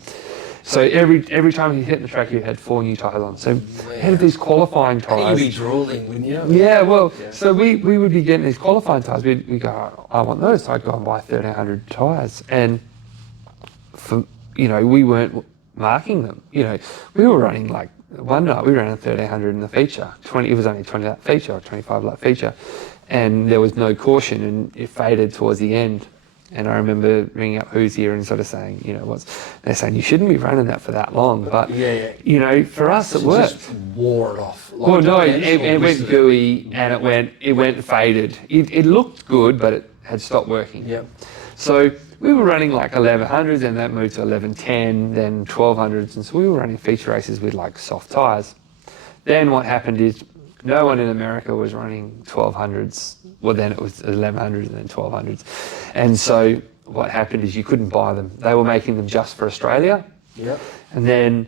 So every time he hit the track, he had 4 new tyres on. So he had these qualifying tyres. You'd be drooling, wouldn't you? Yeah, well, so we would be getting these qualifying tyres. We'd go, I want those. So I'd go and buy 1,300 tyres. And, we weren't marking them. We were running one night we ran a 1,300 in the feature. It was only a 20 lap feature or 25 lap feature. And there was no caution and it faded towards the end. And I remember ringing up Hoosier and sort of saying, they're saying you shouldn't be running that for that long. But, for us it worked. Just wore it off. It went gooey and it went faded. It looked good, but it had stopped working. Yep. So we were running 1100s, and that moved to 1110, then 1200s. And so we were running feature races with soft tyres. Then what happened is no one in America was running 1200s. Well, then it was 1100s and then 1200s. And so what happened is you couldn't buy them. They were making them just for Australia. Yep. And then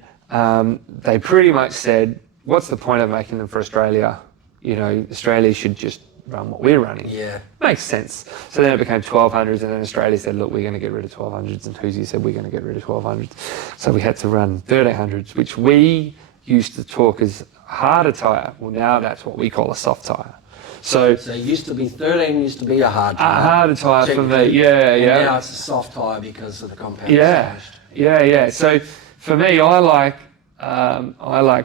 they pretty much said, what's the point of making them for Australia? Australia should just run what we're running. Yeah. Makes sense. So then it became 1200s, and then Australia said, look, we're going to get rid of 1200s. And Hoosier said, we're going to get rid of 1200s. So we had to run 1300s, which we used to talk as harder tyre. Well, now that's what we call a soft tyre. So it used to be 13, used to be a hard tyre. A harder tyre from the, And now it's a soft tyre because of the compound. Yeah. So for me, I like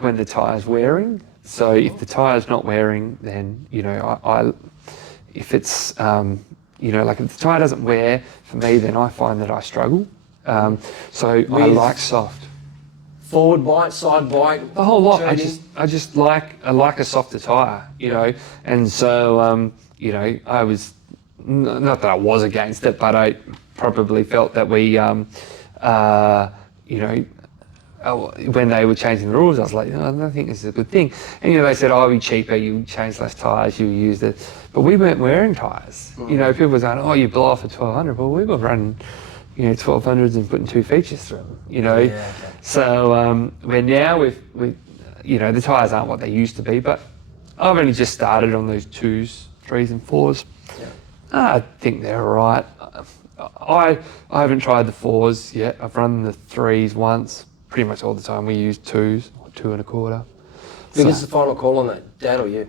when the tyre's wearing. So if the tyre's not wearing, then, if it's, if the tyre doesn't wear, for me, then I find that I struggle. So I like soft. forward bite, side bite? The whole lot. turning? I like a softer tyre, you know, and so you know, I was not that I was against it, but I probably felt that we you know, when they were changing the rules, I was like, I don't think this is a good thing. And you know, they said, oh, it'll be cheaper, you change less tyres, you use it. But we weren't wearing tyres. You know, people were saying, oh, you blow off at 1200. Well, we were running, you know, 1200s and putting 2 features through them, you know. Yeah, okay. So where now with you know, the tyres aren't what they used to be, but I've only just started on those 2s, 3s and 4s. Yeah. I think they're all right. I haven't tried the 4s yet. I've run the 3s once. Pretty much all the time we use 2s, or 2 1/4. Who gets the final call on that, Dad or you?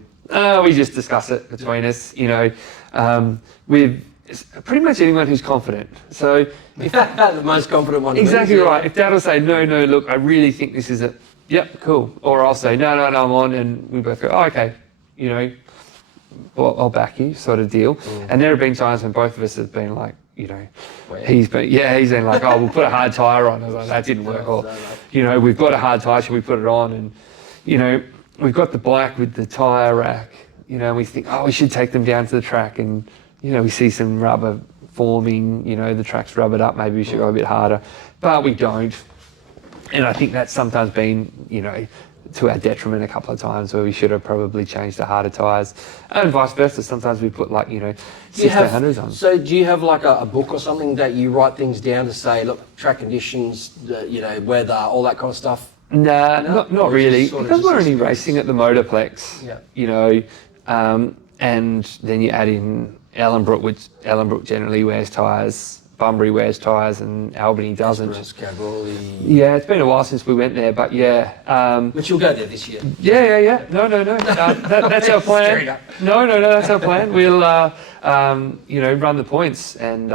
We just discuss it between us, you know, with pretty much anyone who's confident. So if The most confident one. exactly wins, yeah. right. If Dad will say, no, look, I really think this is it. Yep, cool. Or I'll say, no, I'm on, and we both go, oh, okay, you know, I'll back you, sort of deal. And there have been times when both of us have been like, you know, Well, he's been like, oh, we'll put a hard tyre on. I was like, that didn't work. Or, you know, we've got a hard tyre, should we put it on? And, you know, we've got the black with the tyre rack, you know, and we think, oh, we should take them down to the track. And, you know, we see some rubber forming, you know, the track's rubbered up, maybe we should go a bit harder. But we don't. And I think that's sometimes been, you know, to our detriment a couple of times where we should have probably changed to harder tyres, and vice versa. Sometimes we put like, you know, 1600s on. So do you have like a book or something that you write things down to say, look, track conditions, you know, weather, all that kind of stuff? Nah, No? not Or really. just sort of Because we're just only experience? racing at the Motorplex, Yeah. you know, and then you add in Ellenbrook, which Ellenbrook generally wears tyres, Bunbury wears tyres, and Albany doesn't. Kalgoorlie. Yeah, it's been a while since we went there, but yeah. But you'll go there this year. Yeah. No. That's our Stirring plan. up. No, that's our plan. We'll, you know, run the points and,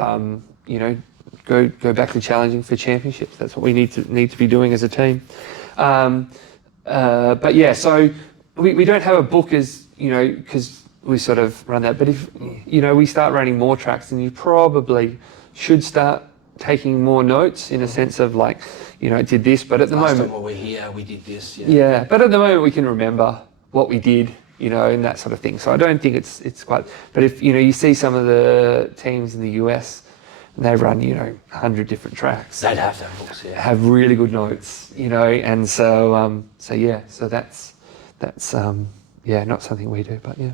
you know, go back to challenging for championships. That's what we need to be doing as a team. But yeah, so we don't have a book as, you know, because we sort of run that. But if, you know, we start running more tracks, then you probably should start taking more notes in a sense of like, you know, did this, but at the Last moment, time we were here, we did this. yeah, but at the moment we can remember what we did, you know, and that sort of thing. So I don't think it's quite, but if, you know, you see some of the teams in the US and they run, you know, 100 different tracks, They'd have to have books, yeah. have really good notes, you know, and so, so that's yeah, not something we do, but yeah.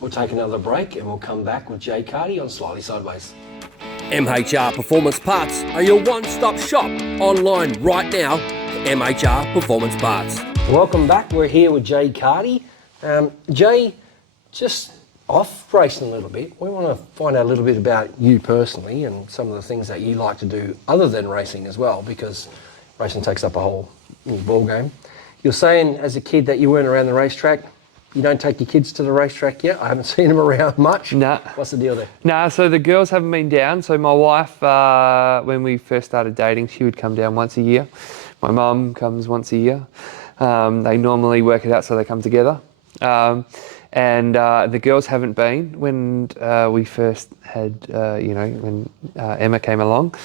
We'll take another break and we'll come back with Jay Cardy on Slightly Sideways. MHR Performance Parts are your one-stop shop online right now for MHR Performance Parts. Welcome back. We're here with Jay Cardy. Jay, just off racing a little bit, we want to find out a little bit about you personally and some of the things that you like to do other than racing as well, because racing takes up a whole new ball game. You're saying as a kid that you weren't around the racetrack. You don't take your kids to the racetrack yet? I haven't seen them around much. Nah. What's the deal there? Nah, so the girls haven't been down. So my wife, when we first started dating, she would come down once a year. My mum comes once a year. They normally work it out so they come together. And the girls haven't been. When we first had, you know, when Emma came along,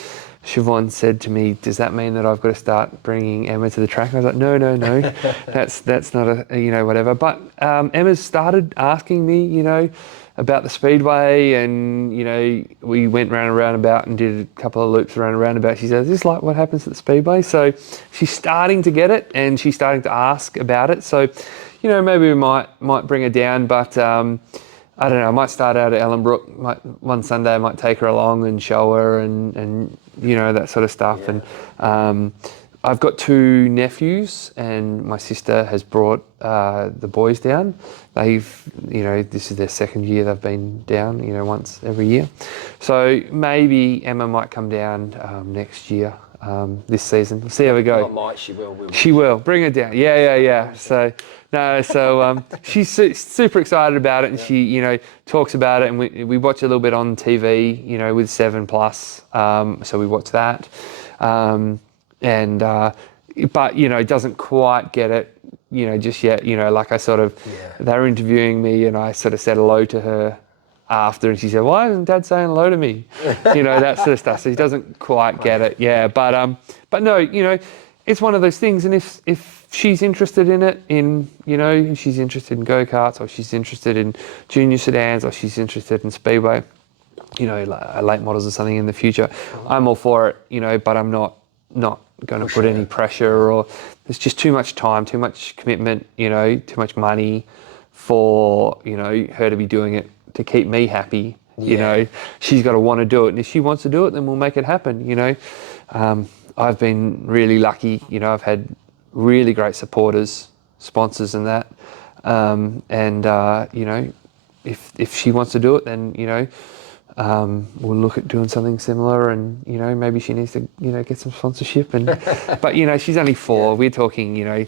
Siobhan said to me, does that mean that I've got to start bringing Emma to the track? And I was like, no, that's not a, you know, whatever. But Emma's started asking me, you know, about the Speedway, and, you know, we went round and roundabout and did a couple of loops around and roundabout. She says, is this like what happens at the Speedway? So she's starting to get it, and she's starting to ask about it. So, you know, maybe we might bring her down, but I don't know, I might start out at Ellenbrook. One Sunday I might take her along and show her and you know, that sort of stuff. Yeah. And I've got 2 nephews, and my sister has brought the boys down. They've, you know, this is their second year they've been down, you know, once every year. So maybe Emma might come down next year, this season. We'll see how we go. Not might, she will. She will. Bring her down. Yeah. So, no, so she's super excited about it, and she, you know, talks about it, and we watch a little bit on TV, you know, with 7 Plus. So we watch that. But, you know, doesn't quite get it, you know, just yet. You know, like I sort of, they were interviewing me, and I sort of said hello to her after, and she said, why isn't Dad saying hello to me? You know, that sort of stuff. So he doesn't quite get it. Yeah. But no, you know, it's one of those things, and if she's interested in it, if she's interested in go-karts, or she's interested in junior sedans, or she's interested in Speedway, late models or something in the future, I'm all for it, but I'm not going to put any pressure, or there's just too much time, too much commitment, too much money for, her to be doing it to keep me happy. She's got to want to do it, and if she wants to do it, then we'll make it happen. I've been really lucky, I've had really great supporters, sponsors and that, if she wants to do it, then we'll look at doing something similar, and maybe she needs to get some sponsorship, but she's only 4. Yeah. We're talking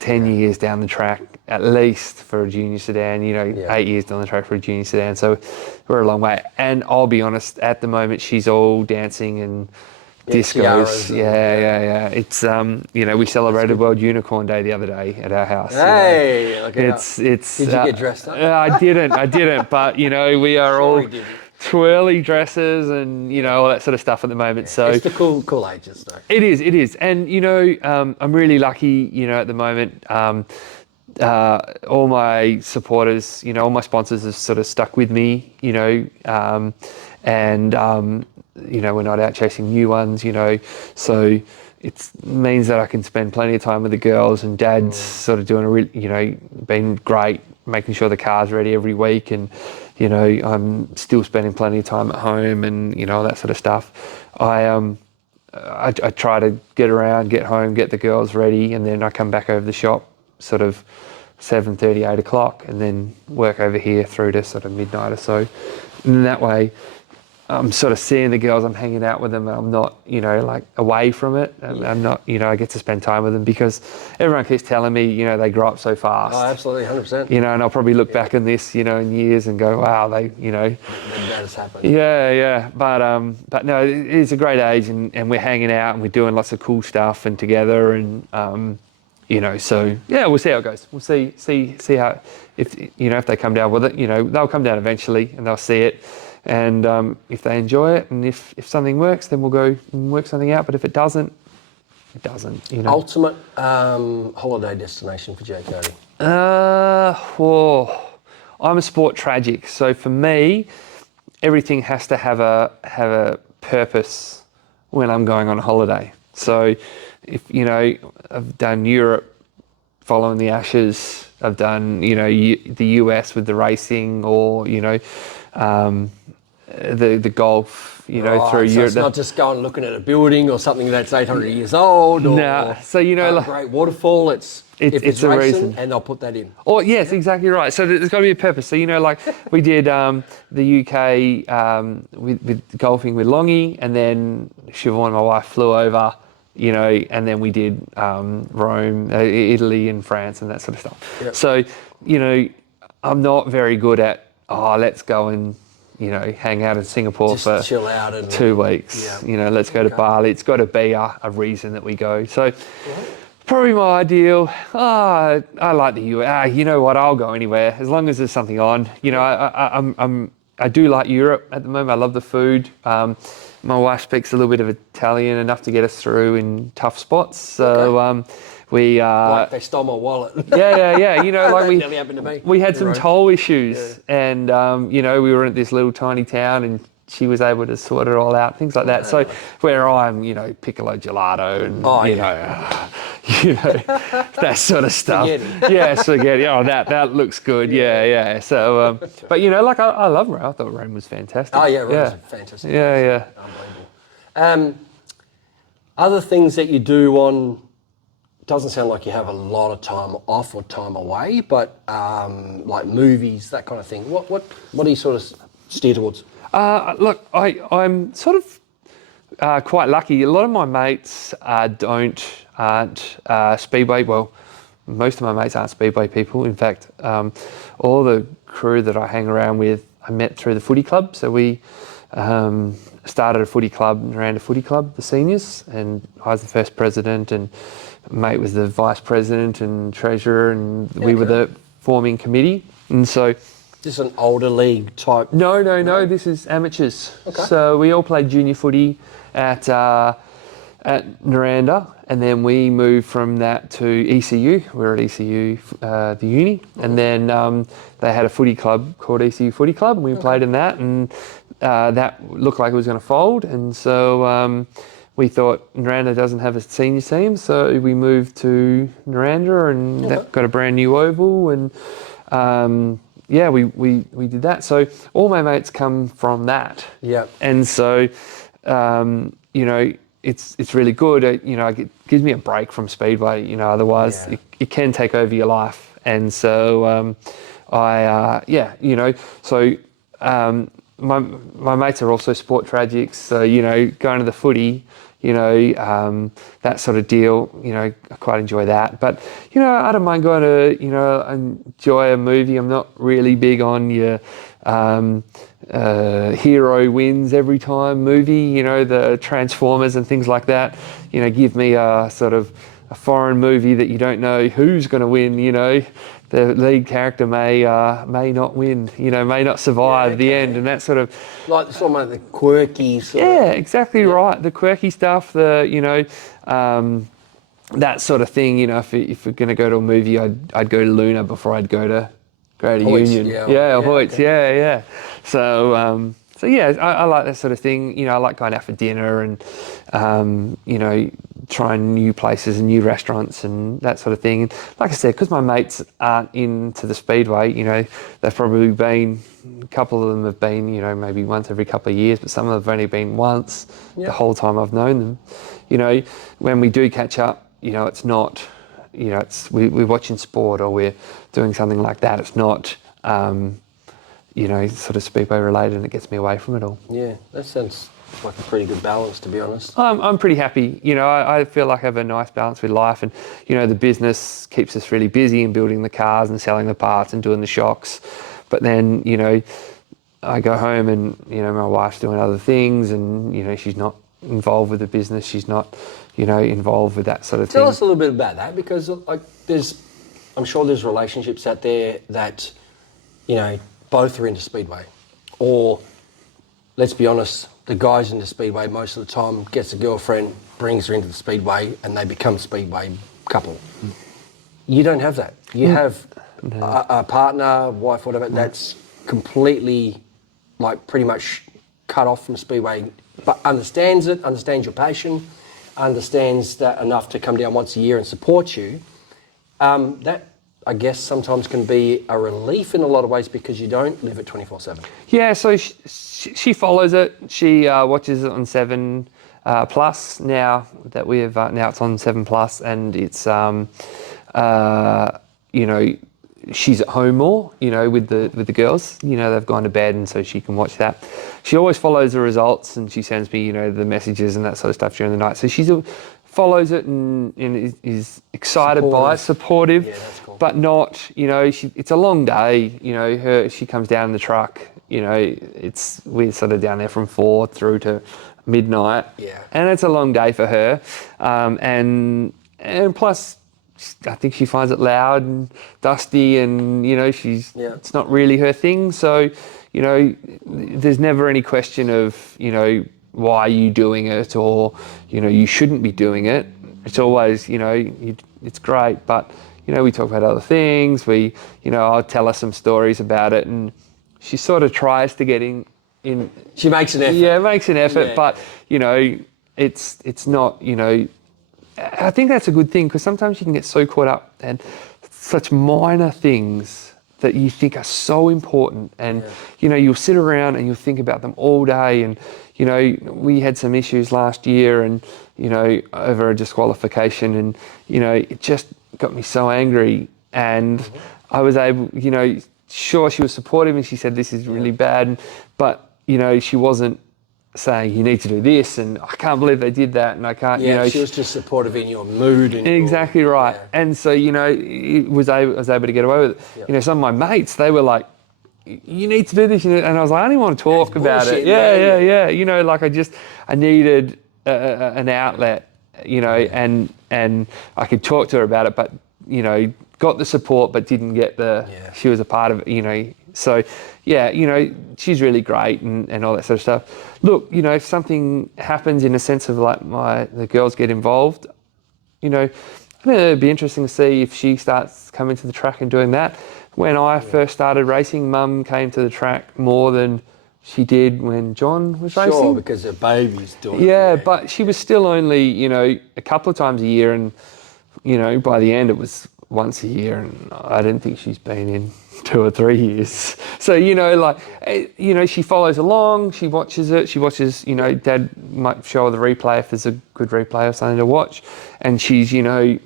10 years down the track at least for a junior sedan, 8 years down the track for a junior sedan, so we're a long way. And I'll be honest, at the moment she's all dancing and discos. Yeah. It's we celebrated World Unicorn Day the other day at our house. Hey, look at it's Did you get dressed up? I didn't, but we are all twirly dresses and all that sort of stuff at the moment. So it's the cool ages though. It is, and I'm really lucky. At the moment, all my supporters, all my sponsors have sort of stuck with me. We're not out chasing new ones. So it means that I can spend plenty of time with the girls, and Dad's sort of doing been great, making sure the car's ready every week, and I'm still spending plenty of time at home, and all that sort of stuff. I try to get around, get home, get the girls ready, and then I come back over the shop sort of 7:30, 8 o'clock, and then work over here through to sort of midnight or so. And that way, I'm sort of seeing the girls, I'm hanging out with them, and I'm not, away from it. I'm not, I get to spend time with them, because everyone keeps telling me, they grow up so fast. Oh, absolutely, 100%. And I'll probably look back on this, in years and go, wow, they. That has happened. Yeah. But no, it's a great age, and we're hanging out, and we're doing lots of cool stuff and together, and, so yeah, we'll see how it goes. We'll see how, if they come down with it, they'll come down eventually, and they'll see it. And if they enjoy it, and if something works, then we'll go and work something out. But if it doesn't, it doesn't. Ultimate holiday destination for Jay Cardy? I'm a sport tragic, so for me, everything has to have a purpose when I'm going on holiday. So, if I've done Europe following the Ashes, I've done the US with the racing, or the golf, through so Europe. It's not just going looking at a building or something that's 800 years old, or so a great waterfall. If it's a racing, reason, and they'll put that in. Oh yes, exactly right. So there's got to be a purpose. So like we did the UK with golfing with Longy, and then Siobhan, my wife, flew over. And then we did Rome, Italy, and France, and that sort of stuff. Yep. So I'm not very good at let's go and hang out in Singapore just for chill out and 2 weeks. Yeah. Let's go to Bali. It's got to be a reason that we go. So probably my ideal. I like the US. You know what? I'll go anywhere as long as there's something on. I do like Europe at the moment. I love the food. My wife speaks a little bit of Italian, enough to get us through in tough spots. So like they stole my wallet. Yeah. Like nearly happened to me. We had some toll issues, and we were in this little tiny town, and she was able to sort it all out, things like that. So where I'm, piccolo gelato and that sort of stuff. Spaghetti. Oh, that looks good. Yeah. So, but I love Rome. I thought Rome was fantastic. Oh yeah, Rome's fantastic. Yeah. Unbelievable. Other things that you do on. Doesn't sound like you have a lot of time off or time away, but like movies, that kind of thing. What do you sort of steer towards? Look, I'm sort of quite lucky. A lot of my mates aren't Speedway. Well, most of my mates aren't Speedway people. In fact, all the crew that I hang around with, I met through the footy club. So we started a footy club and ran a footy club, the seniors, and I was the first president, and mate was the vice president and treasurer, and we were the forming committee. And so this is an older league type? No. This is amateurs. Okay. So we all played junior footy at at Naranda, and then we moved from that to ECU. We were at ECU, the uni, and then they had a footy club called ECU Footy Club, and we played in that, and that looked like it was going to fold, and so we thought Naranda doesn't have a senior team, so we moved to Naranda, and that got a brand new oval, and we did that. So all my mates come from that, and so it's really good. It gives me a break from Speedway. Otherwise it can take over your life. And so my mates are also sport tragics. So going to the footy, that sort of deal. I quite enjoy that. But I don't mind going to enjoy a movie. I'm not really big on your hero wins every time movie, the Transformers and things like that. Give me a sort of a foreign movie that you don't know who's going to win. The lead character may not win, may not survive the end, and that sort of like some of the quirky sort of, exactly right. The quirky stuff, that sort of thing. If we're going to go to a movie, I'd go to Luna before I'd go to Hoyts, Union. Hoyts, okay. So I like that sort of thing. I like going out for dinner and trying new places and new restaurants and that sort of thing. And like I said, because my mates aren't into the Speedway, they've probably been, a couple of them have been, maybe once every couple of years, but some of them have only been once the whole time I've known them. When we do catch up, it's not, we're watching sport or we're doing something like that. It's not, sort of Speedway related, and it gets me away from it all. Yeah, that sounds like a pretty good balance, to be honest. I'm pretty happy. I feel like I have a nice balance with life, and the business keeps us really busy in building the cars and selling the parts and doing the shocks. But then I go home and my wife's doing other things, and she's not involved with the business. She's not involved with that sort of thing. Tell us a little bit about that, because I'm sure there's relationships out there that both are into Speedway, or let's be honest, the guy's into Speedway most of the time, gets a girlfriend, brings her into the Speedway, and they become Speedway couple. You don't have that. You have a partner, wife, whatever, that's completely, pretty much cut off from Speedway, but understands it, understands your passion, understands that enough to come down once a year and support you. That, I guess, sometimes can be a relief in a lot of ways, because you don't live it 24/7. Yeah, so she follows it. She watches it on 7 Plus now that we have. Now it's on 7 Plus, and it's she's at home more. With the girls. They've gone to bed, and so she can watch that. She always follows the results, and she sends me the messages and that sort of stuff during the night. So she's follows it and is excited by it, supportive, but not, it's a long day, she comes down in the truck, we're sort of down there from 4 through to midnight, and it's a long day for her, and plus, I think she finds it loud and dusty, and it's not really her thing, so, there's never any question of, why are you doing it, or you shouldn't be doing it. It's always it's great, but we talk about other things. I'll tell her some stories about it, and she sort of tries to get in. She makes an effort. Yeah, makes an effort, but it's not. I think that's a good thing, because sometimes you can get so caught up in such minor things that you think are so important, and you'll sit around and you'll think about them all day, and we had some issues last year, and over a disqualification, and it just got me so angry, and I was able, sure, she was supportive, and she said this is really bad, but she wasn't saying you need to do this, and I can't believe they did that, and I can't. She was just supportive in your mood. And exactly right, and so I was able to get away with it. Some of my mates, they were like, you need to do this, and I was like, I don't want to talk about it. Yeah. I needed an outlet, and I could talk to her about it, but got the support, but didn't get she was a part of it, So, yeah, you know, she's really great and all that sort of stuff. Look, you know, if something happens in a sense of like the girls get involved, you know, I think it'd be interesting to see if she starts coming to the track and doing that. When I first started racing, Mum came to the track more than she did when John was racing. Sure, because her baby's doing it. Yeah, but she was still only, you know, a couple of times a year, and, you know, by the end it was once a year, and I don't think she's been in 2 or 3 years. So, you know, like, you know, she follows along, she watches it, she watches, you know, Dad might show her the replay if there's a good replay or something to watch, and she's, you know,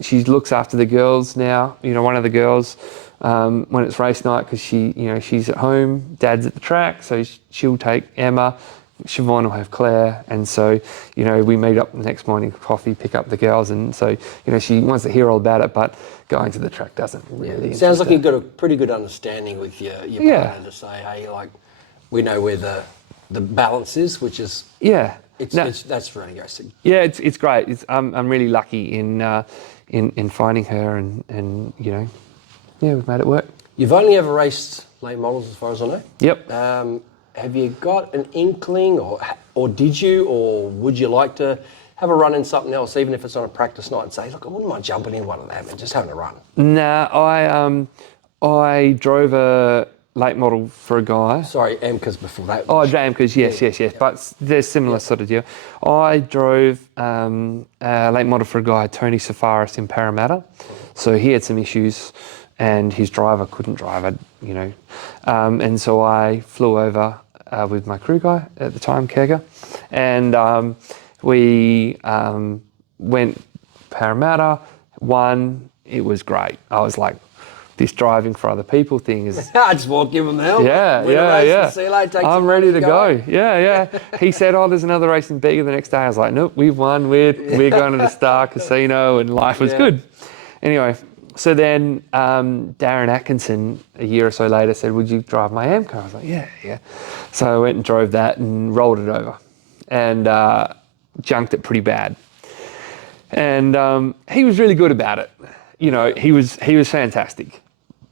she looks after the girls now, you know, one of the girls, when it's race night, because she, you know, she's at home, Dad's at the track, so she'll take Emma, Siobhan will have Claire, and so, you know, we meet up the next morning for coffee, pick up the girls, and so, you know, she wants to hear all about it, but going to the track doesn't really. It sounds like you've got a pretty good understanding with your partner to say, hey, like, we know where the balance is, which is that's really great. Yeah, it's great. I'm really lucky in finding her, and you know, yeah, we've made it work. You've only ever raced late models, as far as I know. Yep. Have you got an inkling, or did you, or would you like to have a run in something else, even if it's on a practice night, and say, look, I wouldn't mind jumping in one of them and just having a run? Nah, I drove a late model for a guy. Sorry, Amcas before that. Oh, Amcas, yes. But there's similar sort of deal. I drove a late model for a guy, Tony Safaris, in Parramatta. So he had some issues, and his driver couldn't drive it, you know. And so I flew over with my crew guy at the time, Kega, and we went Parramatta, won. It was great. I was like, this driving for other people thing is... I just walk in with the helmet. Yeah. See you later, I'm ready to go. Yeah. He said, oh, there's another race in Bega the next day. I was like, nope, we've won. We're going to the Star Casino, and life was good. Anyway, so then Darren Atkinson, a year or so later, said, would you drive my Amcar? I was like, yeah. So I went and drove that and rolled it over and junked it pretty bad. And he was really good about it. You know, he was fantastic.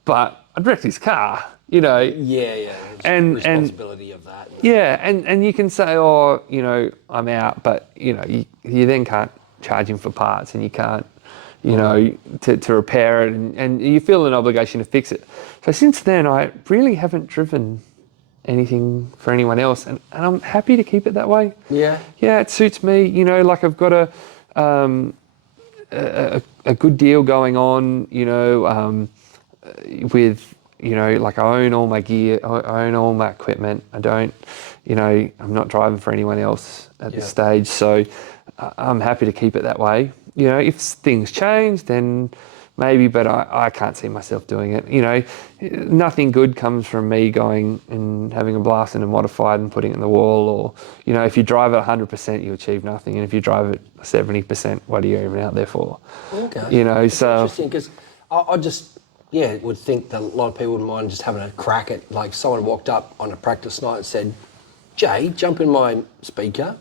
But I wrecked his car, you know. Yeah. And responsibility of that. Yeah, and you can say, oh, you know, I'm out, but, you know, you then can't charge him for parts, and you can't, you know, to repair it, and you feel an obligation to fix it. So since then, I really haven't driven anything for anyone else, and I'm happy to keep it that way. Yeah, it suits me. You know, like I've got a good deal going on, you know, with, you know, like I own all my gear, I own all my equipment. I don't, you know, I'm not driving for anyone else at this stage, so I'm happy to keep it that way. You know, if things change, then maybe, but I can't see myself doing it. You know, nothing good comes from me going and having a blast in a modified and putting it in the wall, or, you know, if you drive it 100%, you achieve nothing. And if you drive it 70%, what are you even out there for? Okay. You know, it's so... interesting, because I just, would think that a lot of people wouldn't mind just having a crack at, like, someone walked up on a practice night and said, Jay, jump in my speaker,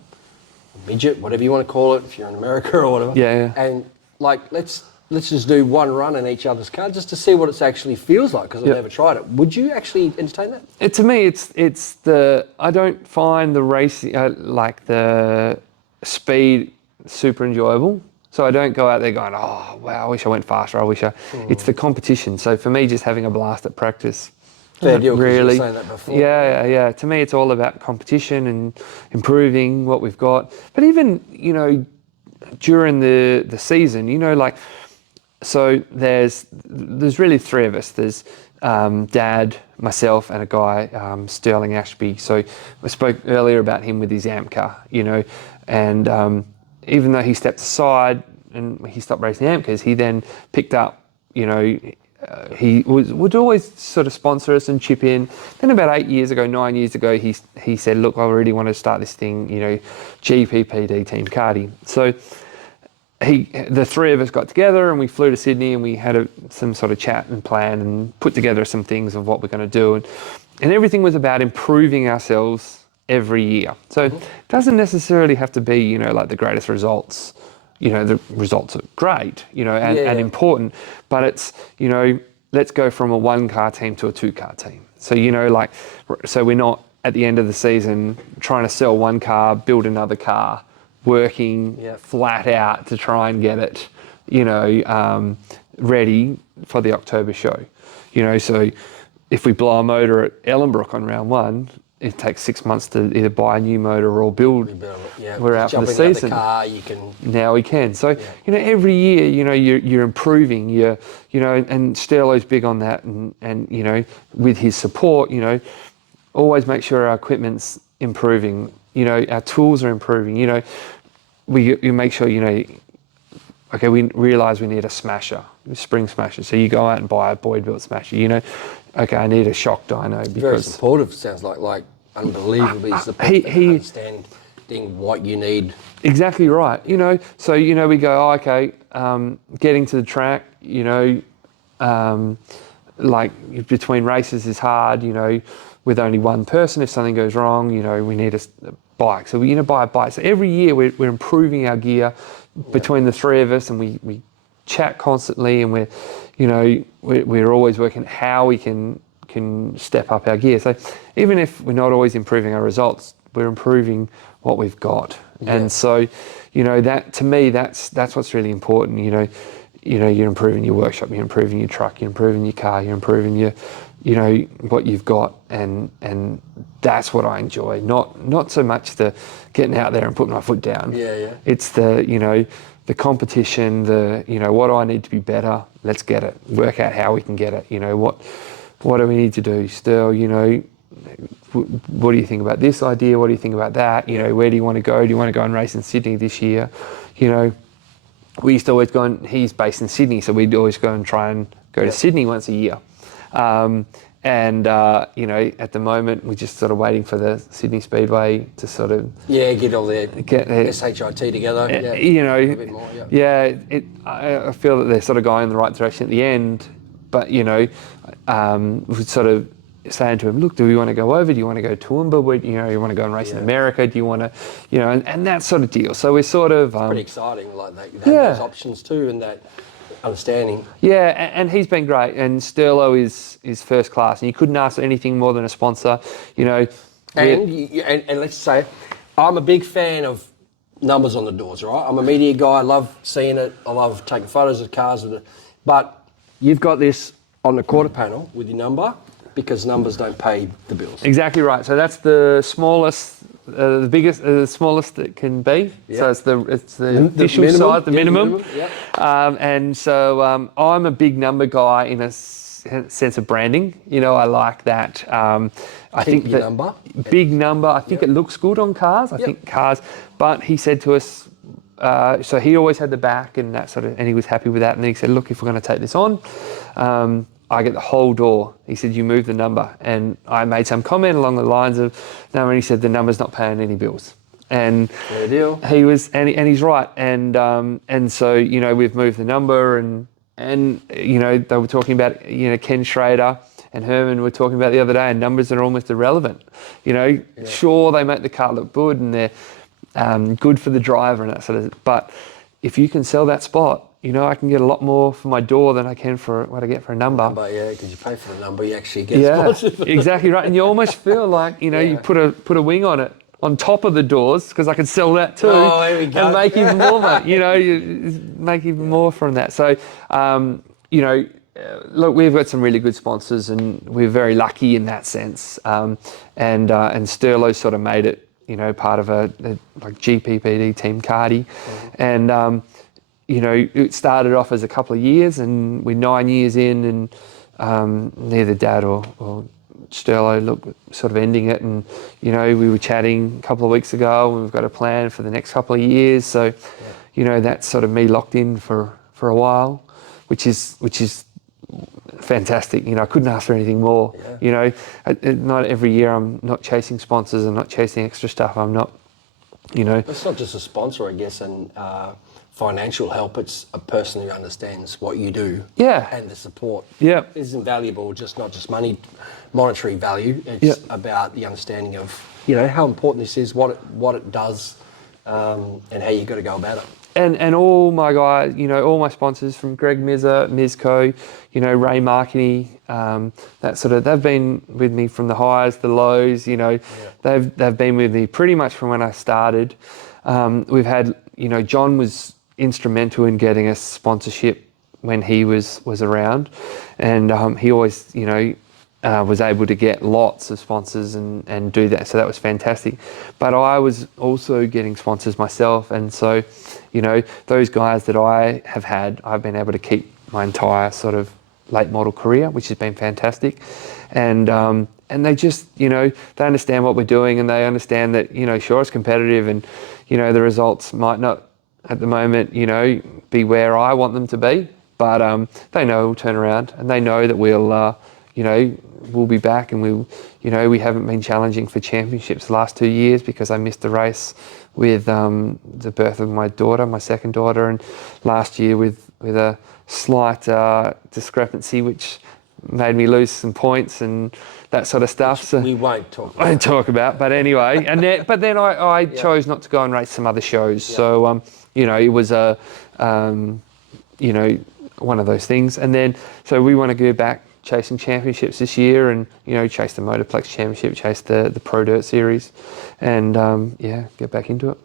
midget, whatever you want to call it, if you're in America or whatever. Yeah. And, like, let's just do one run in each other's car just to see what it actually feels like, because I've never tried it. Would you actually entertain that? To me, it's the... I don't find the racing, like the speed, super enjoyable. So I don't go out there going, oh, wow, I wish I went faster. I wish I... It's the competition. So for me, just having a blast at practice... Fair deal, because you were really. saying that before. Yeah. To me, it's all about competition and improving what we've got. But even, you know, during the season, you know, like... So there's really 3 of us. There's Dad, myself, and a guy, Sterling Ashby. So I spoke earlier about him with his Amcar, you know, and even though he stepped aside and he stopped racing Amcars, he then picked up, you know, he would always sort of sponsor us and chip in. Then about 9 years ago, he said, look, I really want to start this thing, you know, GPPD Team Cardy. So the 3 of us got together and we flew to Sydney, and we had some sort of chat and plan and put together some things of what we're going to do. And everything was about improving ourselves every year. So it doesn't necessarily have to be, you know, like the greatest results. You know, the results are great, you know, and important, but it's, you know, let's go from a 1-car team to a 2-car team. So, so we're not at the end of the season trying to sell 1 car, build another car, working flat out to try and get it, ready for the October show. So if we blow a motor at Ellenbrook on round 1, it takes 6 months to either buy a new motor or build. We're out for the season. Car, you can. Now we can. So every year, you're improving. And Sterlo's big on that, and with his support, always make sure our equipment's improving. Our tools are improving. You make sure okay, we realise we need a smasher, a spring smasher. So you go out and buy a Boyd-built smasher. Okay, I need a shock dyno because very supportive. Sounds like unbelievably supportive. He understanding what you need. Exactly right. So we go, okay, getting to the track. Like between races is hard. With only one person, if something goes wrong, we need a bike. So we buy a bike. So every year we're improving our gear between the 3 of us, and we chat constantly, and we're always working how we can step up our gear. So even if we're not always improving our results, we're improving what we've got. And so that, to me, that's what's really important. You're improving your workshop, you're improving your truck, you're improving your car, you're improving your what you've got, and that's what I enjoy. Not so much the getting out there and putting my foot down. It's the competition, what do I need to be better? Let's get it. Work out how we can get it. What do we need to do still? What do you think about this idea? What do you think about that? Where do you want to go? Do you want to go and race in Sydney this year? We used to always go, and he's based in Sydney, so we'd always go and try and go to Sydney once a year. At the moment, we're just sort of waiting for the Sydney Speedway to sort of get all their SHIT together. A bit more, I feel that they're sort of going in the right direction at the end, but we're sort of saying to him, look, do we want to go over? Do you want to go to Toowoomba? You want to go and race in America? Do you want to, and that sort of deal. So we're sort of pretty exciting, like that. You have those options too, and that understanding. Yeah, and he's been great, and Sterlo is first class, and you couldn't ask for anything more than a sponsor, And let's say, I'm a big fan of numbers on the doors, right? I'm a media guy. I love seeing it. I love taking photos of cars with it. But you've got this on the quarter panel with your number, because numbers don't pay the bills. Exactly right. So that's the smallest. The biggest, the smallest it can be. So it's the official size, the minimum. And so I'm a big number guy in a sense of branding. I like that. I think that number. Big number. I think it looks good on cars. I think cars. But he said to us, so he always had the back and that sort of, and he was happy with that. And then he said, look, if we're going to take this on, I get the whole door. He said, you move the number. And I made some comment along the lines of, no, and he said, the number's not paying any bills. And fair deal. He was, and he's right. And so, we've moved the number, and they were talking about, Ken Schrader and Herman were talking about the other day, and numbers are almost irrelevant. Sure, they make the car look good, and they're good for the driver and that sort of, but if you can sell that spot, I can get a lot more for my door than I can for what I get for a number. Because you pay for the number, you actually get sponsored. Exactly right. And you almost feel like, you put a wing on it, on top of the doors, because I can sell that too. Oh, there we go. And make even more money. You make even more from that. So, look, we've got some really good sponsors, and we're very lucky in that sense. And Sterlo sort of made it, part of a like GPPD Team Cardy. And, it started off as a couple of years, and we're 9 years in, and neither Dad or Sterlo look sort of ending it. And, we were chatting a couple of weeks ago, and we've got a plan for the next couple of years. So, that's sort of me locked in for a while, which is fantastic. I couldn't ask for anything more. Not every year I'm not chasing sponsors, I'm not chasing extra stuff, I'm not, It's not just a sponsor, I guess, and financial help. It's a person who understands what you do. And the support. Is invaluable, not just monetary value. It's about the understanding of, how important this is, what it does, and how you've got to go about it. and all my guys, all my sponsors from Greg Mizza, Mizco, Ray Markey, they've been with me from the highs, the lows, they've been with me pretty much from when I started. We've had, John was instrumental in getting us sponsorship when he was around, and he always, was able to get lots of sponsors and do that. So that was fantastic. But I was also getting sponsors myself. And so, those guys that I have had, I've been able to keep my entire sort of late model career, which has been fantastic. And they just, they understand what we're doing, and they understand that, sure, it's competitive, and, the results might not at the moment, be where I want them to be. But they know we'll turn around, and they know that we'll be back, and we haven't been challenging for championships the last 2 years because I missed the race with the birth of my daughter, my second daughter, and last year with a slight discrepancy which made me lose some points and that sort of stuff. So we won't talk about. But anyway, but then I chose not to go and race some other shows. Yeah. So it was one of those things. And then so we want to go back chasing championships this year, and chase the Motorplex Championship, chase the Pro Dirt Series, and get back into it.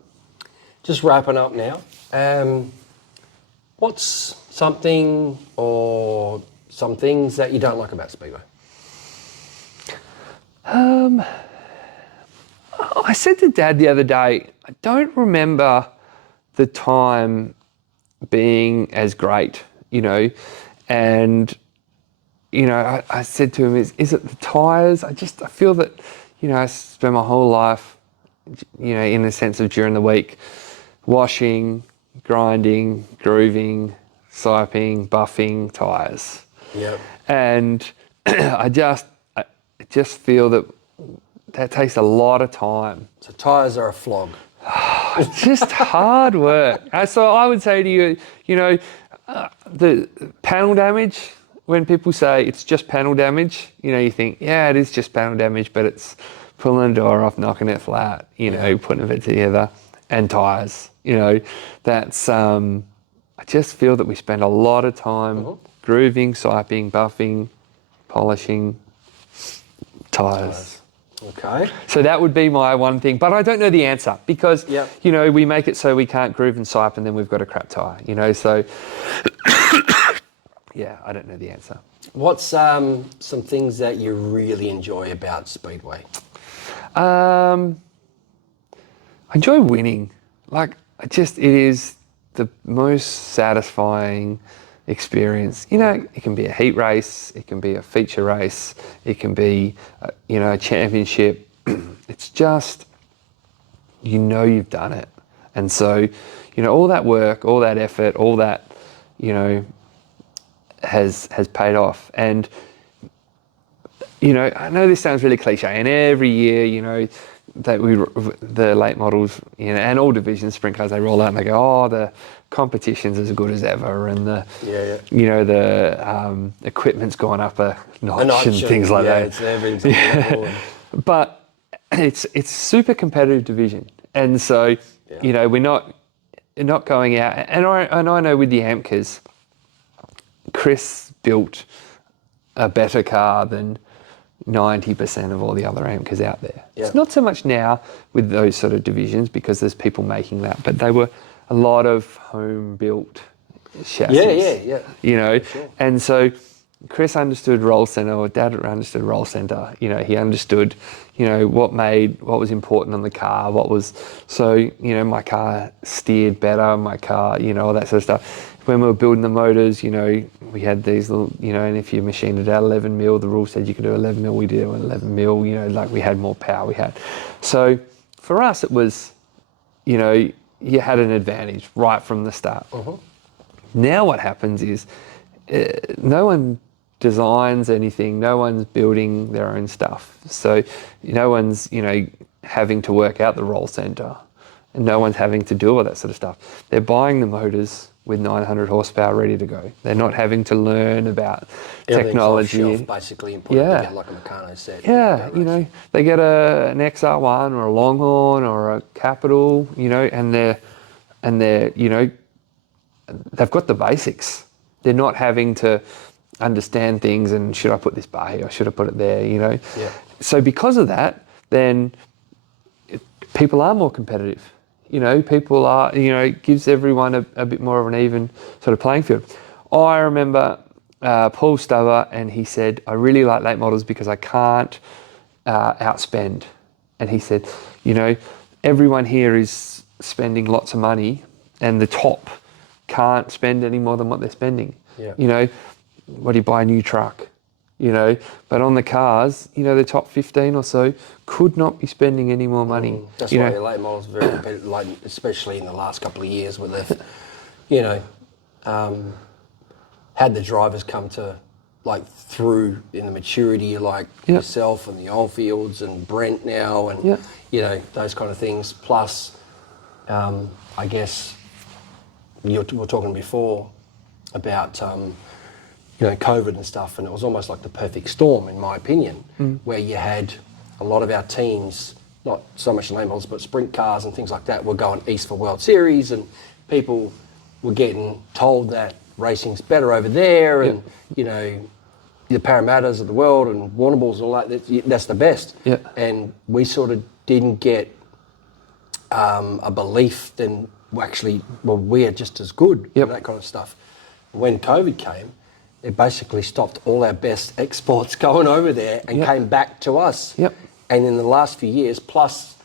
Just wrapping up now. What's something or some things that you don't like about Speedway? I said to Dad the other day, I don't remember the time being as great, and I said to him, is it the tyres? I feel that, I spend my whole life, in the sense of during the week, washing, grinding, grooving, siping, buffing tyres. Yep. And I just feel that takes a lot of time. So tyres are a flog. It's just hard work. So I would say to you, the panel damage, when people say it's just panel damage, you think, yeah, it is just panel damage, but it's pulling the door off, knocking it flat, putting it together, and tyres, that's, I just feel that we spend a lot of time grooving, siping, buffing, polishing tyres. Okay. So that would be my one thing, but I don't know the answer because, we make it so we can't groove and sipe, and then we've got a crap tyre, so... Yeah, I don't know the answer. What's some things that you really enjoy about Speedway? I enjoy winning. It is the most satisfying experience. It can be a heat race, it can be a feature race, it can be, a championship. It's just, you've done it. And so, all that work, all that effort, all that, has paid off. And I know this sounds really cliche, and every year that the late models and all divisions, sprint cars, they roll out and they go, oh, the competition's as good as ever, and the the equipment's gone up a notch and things like that. Everything's but it's super competitive division, and so we're not going out, and I know with the AMCAs, Chris built a better car than 90% of all the other AMCAs out there. Yeah. It's not so much now with those sort of divisions because there's people making that, but they were a lot of home-built chassis. Yeah. Sure. And so Chris understood roll center, or Dad understood roll center. He understood, what was important on the car, my car steered better, my car, all that sort of stuff. When we were building the motors, we had these little, and if you machined it at 11 mil, the rule said you could do 11 mil, we did 11 mil, we had more power, So for us, it was, you had an advantage right from the start. Now what happens is no one designs anything, no one's building their own stuff. So no one's, having to work out the roll center, and no one's having to do all that sort of stuff. They're buying the motors with 900 horsepower ready to go. They're not having to learn about technology. Off shelf, basically, and put it together like a Meccano set. Yeah, they get an XR1 or a Longhorn or a Capital, and and they're, they've got the basics. They're not having to understand things and should I put this bar here or should I put it there, Yeah. So because of that, then people are more competitive. People are, it gives everyone a bit more of an even sort of playing field. I remember Paul Stubber, and he said, I really like late models because I can't outspend. And he said, everyone here is spending lots of money and the top can't spend any more than what they're spending. Yeah. What do you buy a new truck? But on the cars, the top 15 or so could not be spending any more money. That's why your late models are very competitive, like, especially in the last couple of years where they've, had the drivers come to, like, through in the maturity, like yourself and the Oldfields and Brent now and, those kind of things. Plus, I guess, we were talking before about, COVID and stuff, and it was almost like the perfect storm, in my opinion, where you had a lot of our teams, not so much late models, but sprint cars and things like that, were going east for World Series, and people were getting told that racing's better over there, and, the Parramatta's of the world and Warrnambool's and all that's the best. Yeah. And we sort of didn't get a belief then, we're just as good, and that kind of stuff. When COVID came, it basically stopped all our best exports going over there and came back to us. Yep. And in the last few years, plus,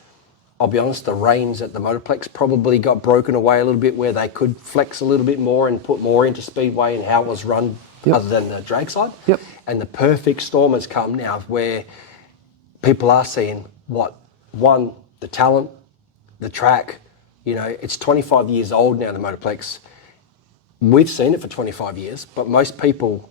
I'll be honest, the reins at the Motorplex probably got broken away a little bit where they could flex a little bit more and put more into Speedway and how it was run other than the drag side. Yep. And the perfect storm has come now where people are seeing the talent, the track, it's 25 years old now, the Motorplex. We've seen it for 25 years, but most people,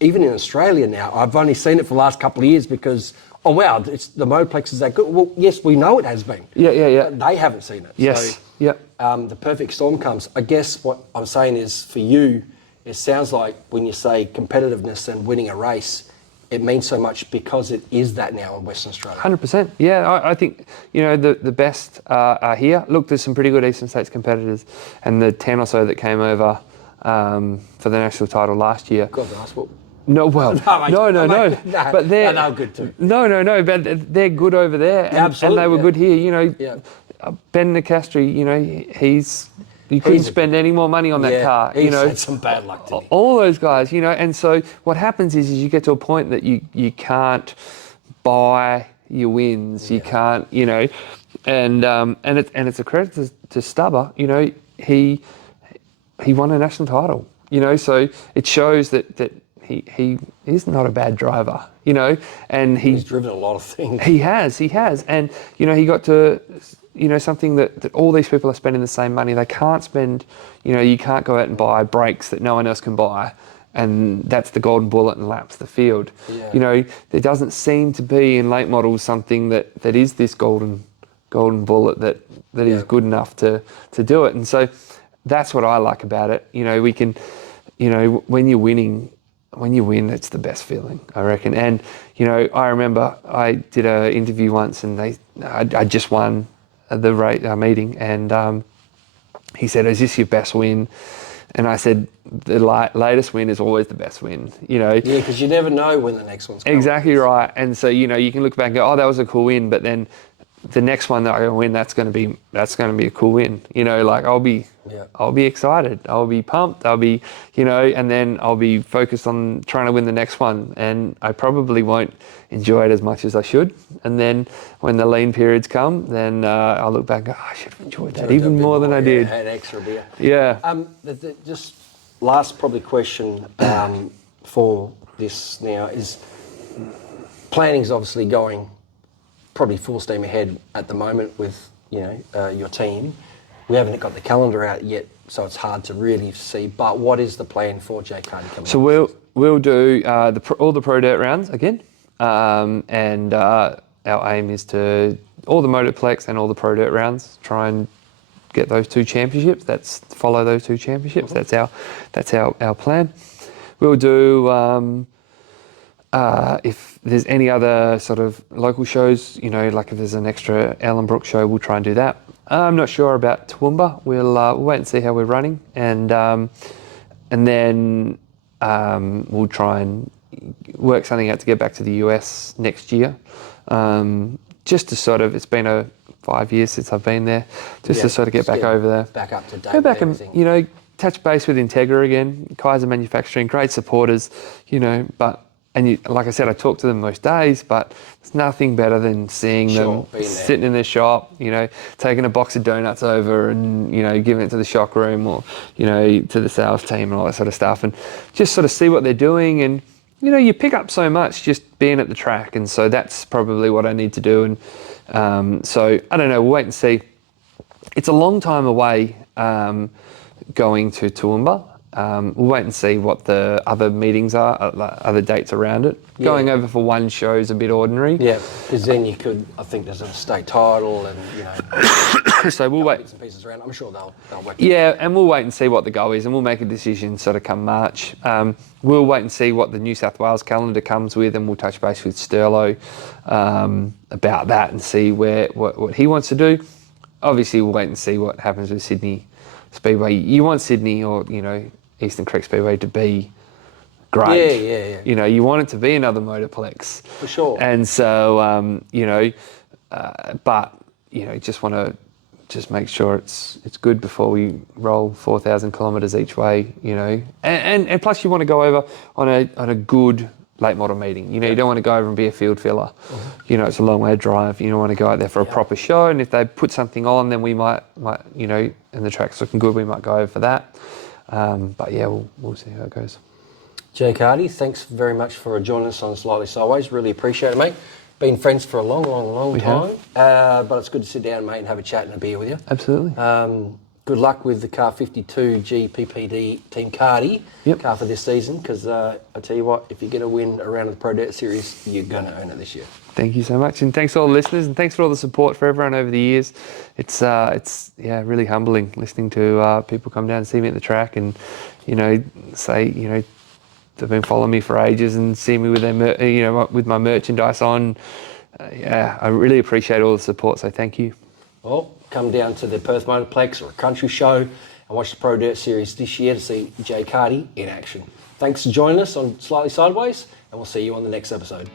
even in Australia now, I've only seen it for the last couple of years because, oh wow, the Motorplex is that good. Well, yes, we know it has been. Yeah. But they haven't seen it. Yes. So, the perfect storm comes. I guess what I'm saying is, for you, it sounds like when you say competitiveness and winning a race, it means so much because it is that now in Western Australia. 100%. Yeah, I think, the best are here. Look, there's some pretty good Eastern States competitors, and the 10 or so that came over for the national title last year. God, nice. Well, no, well, no. But they're good too. No, but they're good over there, and they were good here. Ben Nicastri, you couldn't spend any more money on that car. He's had some bad luck, didn't he? All those guys, and so what happens is you get to a point that you can't buy your wins. You can't, and it's a credit to Stubber. He won a national title. So it shows that he is not a bad driver. And he's driven a lot of things. He has, and he got to. Something that all these people are spending the same money. They can't spend, you can't go out and buy brakes that no one else can buy, and that's the golden bullet and laps the field. Yeah. There doesn't seem to be in late models something that is this golden bullet that is good enough to do it. And so that's what I like about it. We can, when you win, it's the best feeling, I reckon. And, I remember I did an interview once, and I just won the meeting, and he said, "Is this your best win?" And I said, "The latest win is always the best win." Yeah, because you never know when the next one's coming. Exactly right. And so you can look back and go, "Oh, that was a cool win," but then the next one that I win, that's going to be a cool win. I'll be excited. I'll be pumped. I'll be, and then I'll be focused on trying to win the next one. And I probably won't enjoy it as much as I should. And then when the lean periods come, then I'll look back and go, I should have enjoyed that even more than I did. Had extra beer. Yeah. Just last probably question for this now is, planning's obviously going probably full steam ahead at the moment with your team. We haven't got the calendar out yet, so it's hard to really see. But what is the plan for Jay Cardy coming up? So we'll do all the Pro Dirt rounds again, and our aim is to all the Motorplex and all the Pro Dirt rounds. Try and get those two championships. Follow those two championships. That's our plan. We'll do. If there's any other sort of local shows, like if there's an extra Ellenbrook show, we'll try and do that. I'm not sure about Toowoomba. We'll wait and see how we're running, and then we'll try and work something out to get back to the US next year. Just to sort of, it's been 5 years since I've been there, just to sort of get back over there. Back up to date. Go back and, everything. you know, touch base with Integra again, Kaiser Manufacturing, great supporters, you know, but, like I said, I talk to them most days, but it's nothing better than seeing them sitting in their shop, you know, taking a box of donuts over and, you know, giving it to the shock room or, you know, to the sales team and all that sort of stuff, and just sort of see what they're doing. And, you know, you pick up so much just being at the track, and so that's probably what I need to do. And so, I don't know, we'll wait and see. It's a long time away going to Toowoomba. We'll wait and see what the other meetings are, other dates around it. Yeah. Going over for one show is a bit ordinary. Yeah, because then you could, I think there's a state title and, you know, so we'll wait. Bits and pieces around. I'm sure they'll work. Yeah, and we'll wait and see what the go is, and we'll make a decision sort of come March. We'll wait and see what the New South Wales calendar comes with, and we'll touch base with Sterlo about that and see what he wants to do. Obviously, we'll wait and see what happens with Sydney Speedway. You want Sydney or, you know, Eastern Creek Speedway to be great. Yeah. You know, you want it to be another Motorplex. For sure. And so, you know, but, you know, just want to just make sure it's good before we roll 4,000 kilometres each way, you know. And plus you want to go over on a good late model meeting. You know, you don't want to go over and be a field filler. You know, it's a long way to drive. You don't want to go out there for a proper show. And if they put something on, then we might, you know, and the track's looking good, we might go over for that. But yeah, we'll see how it goes. Jay Cardy, thanks very much for joining us on Slightly Sideways. Really appreciate it, mate. Been friends for a long time. But it's good to sit down, mate, and have a chat and a beer with you. Absolutely. Good luck with the Car 52 GPPD Team Cardy car for this season, because I tell you what, if you get a win around the Pro Dirt Series, you're going to own it this year. Thank you so much, and thanks to all the listeners, and thanks for all the support for everyone over the years. It's really humbling listening to people come down and see me at the track and, you know, say, you know, they've been following me for ages and see me with their, with my merchandise on. I really appreciate all the support, so thank you. Well, come down to the Perth Motorplex or a country show and watch the Pro Dirt Series this year to see Jay Cardy in action. Thanks for joining us on Slightly Sideways, and we'll see you on the next episode.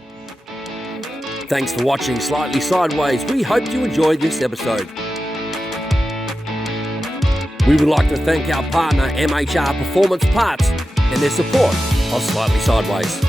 Thanks for watching Slightly Sideways. We hope you enjoyed this episode. We would like to thank our partner MHR Performance Parts and their support of Slightly Sideways.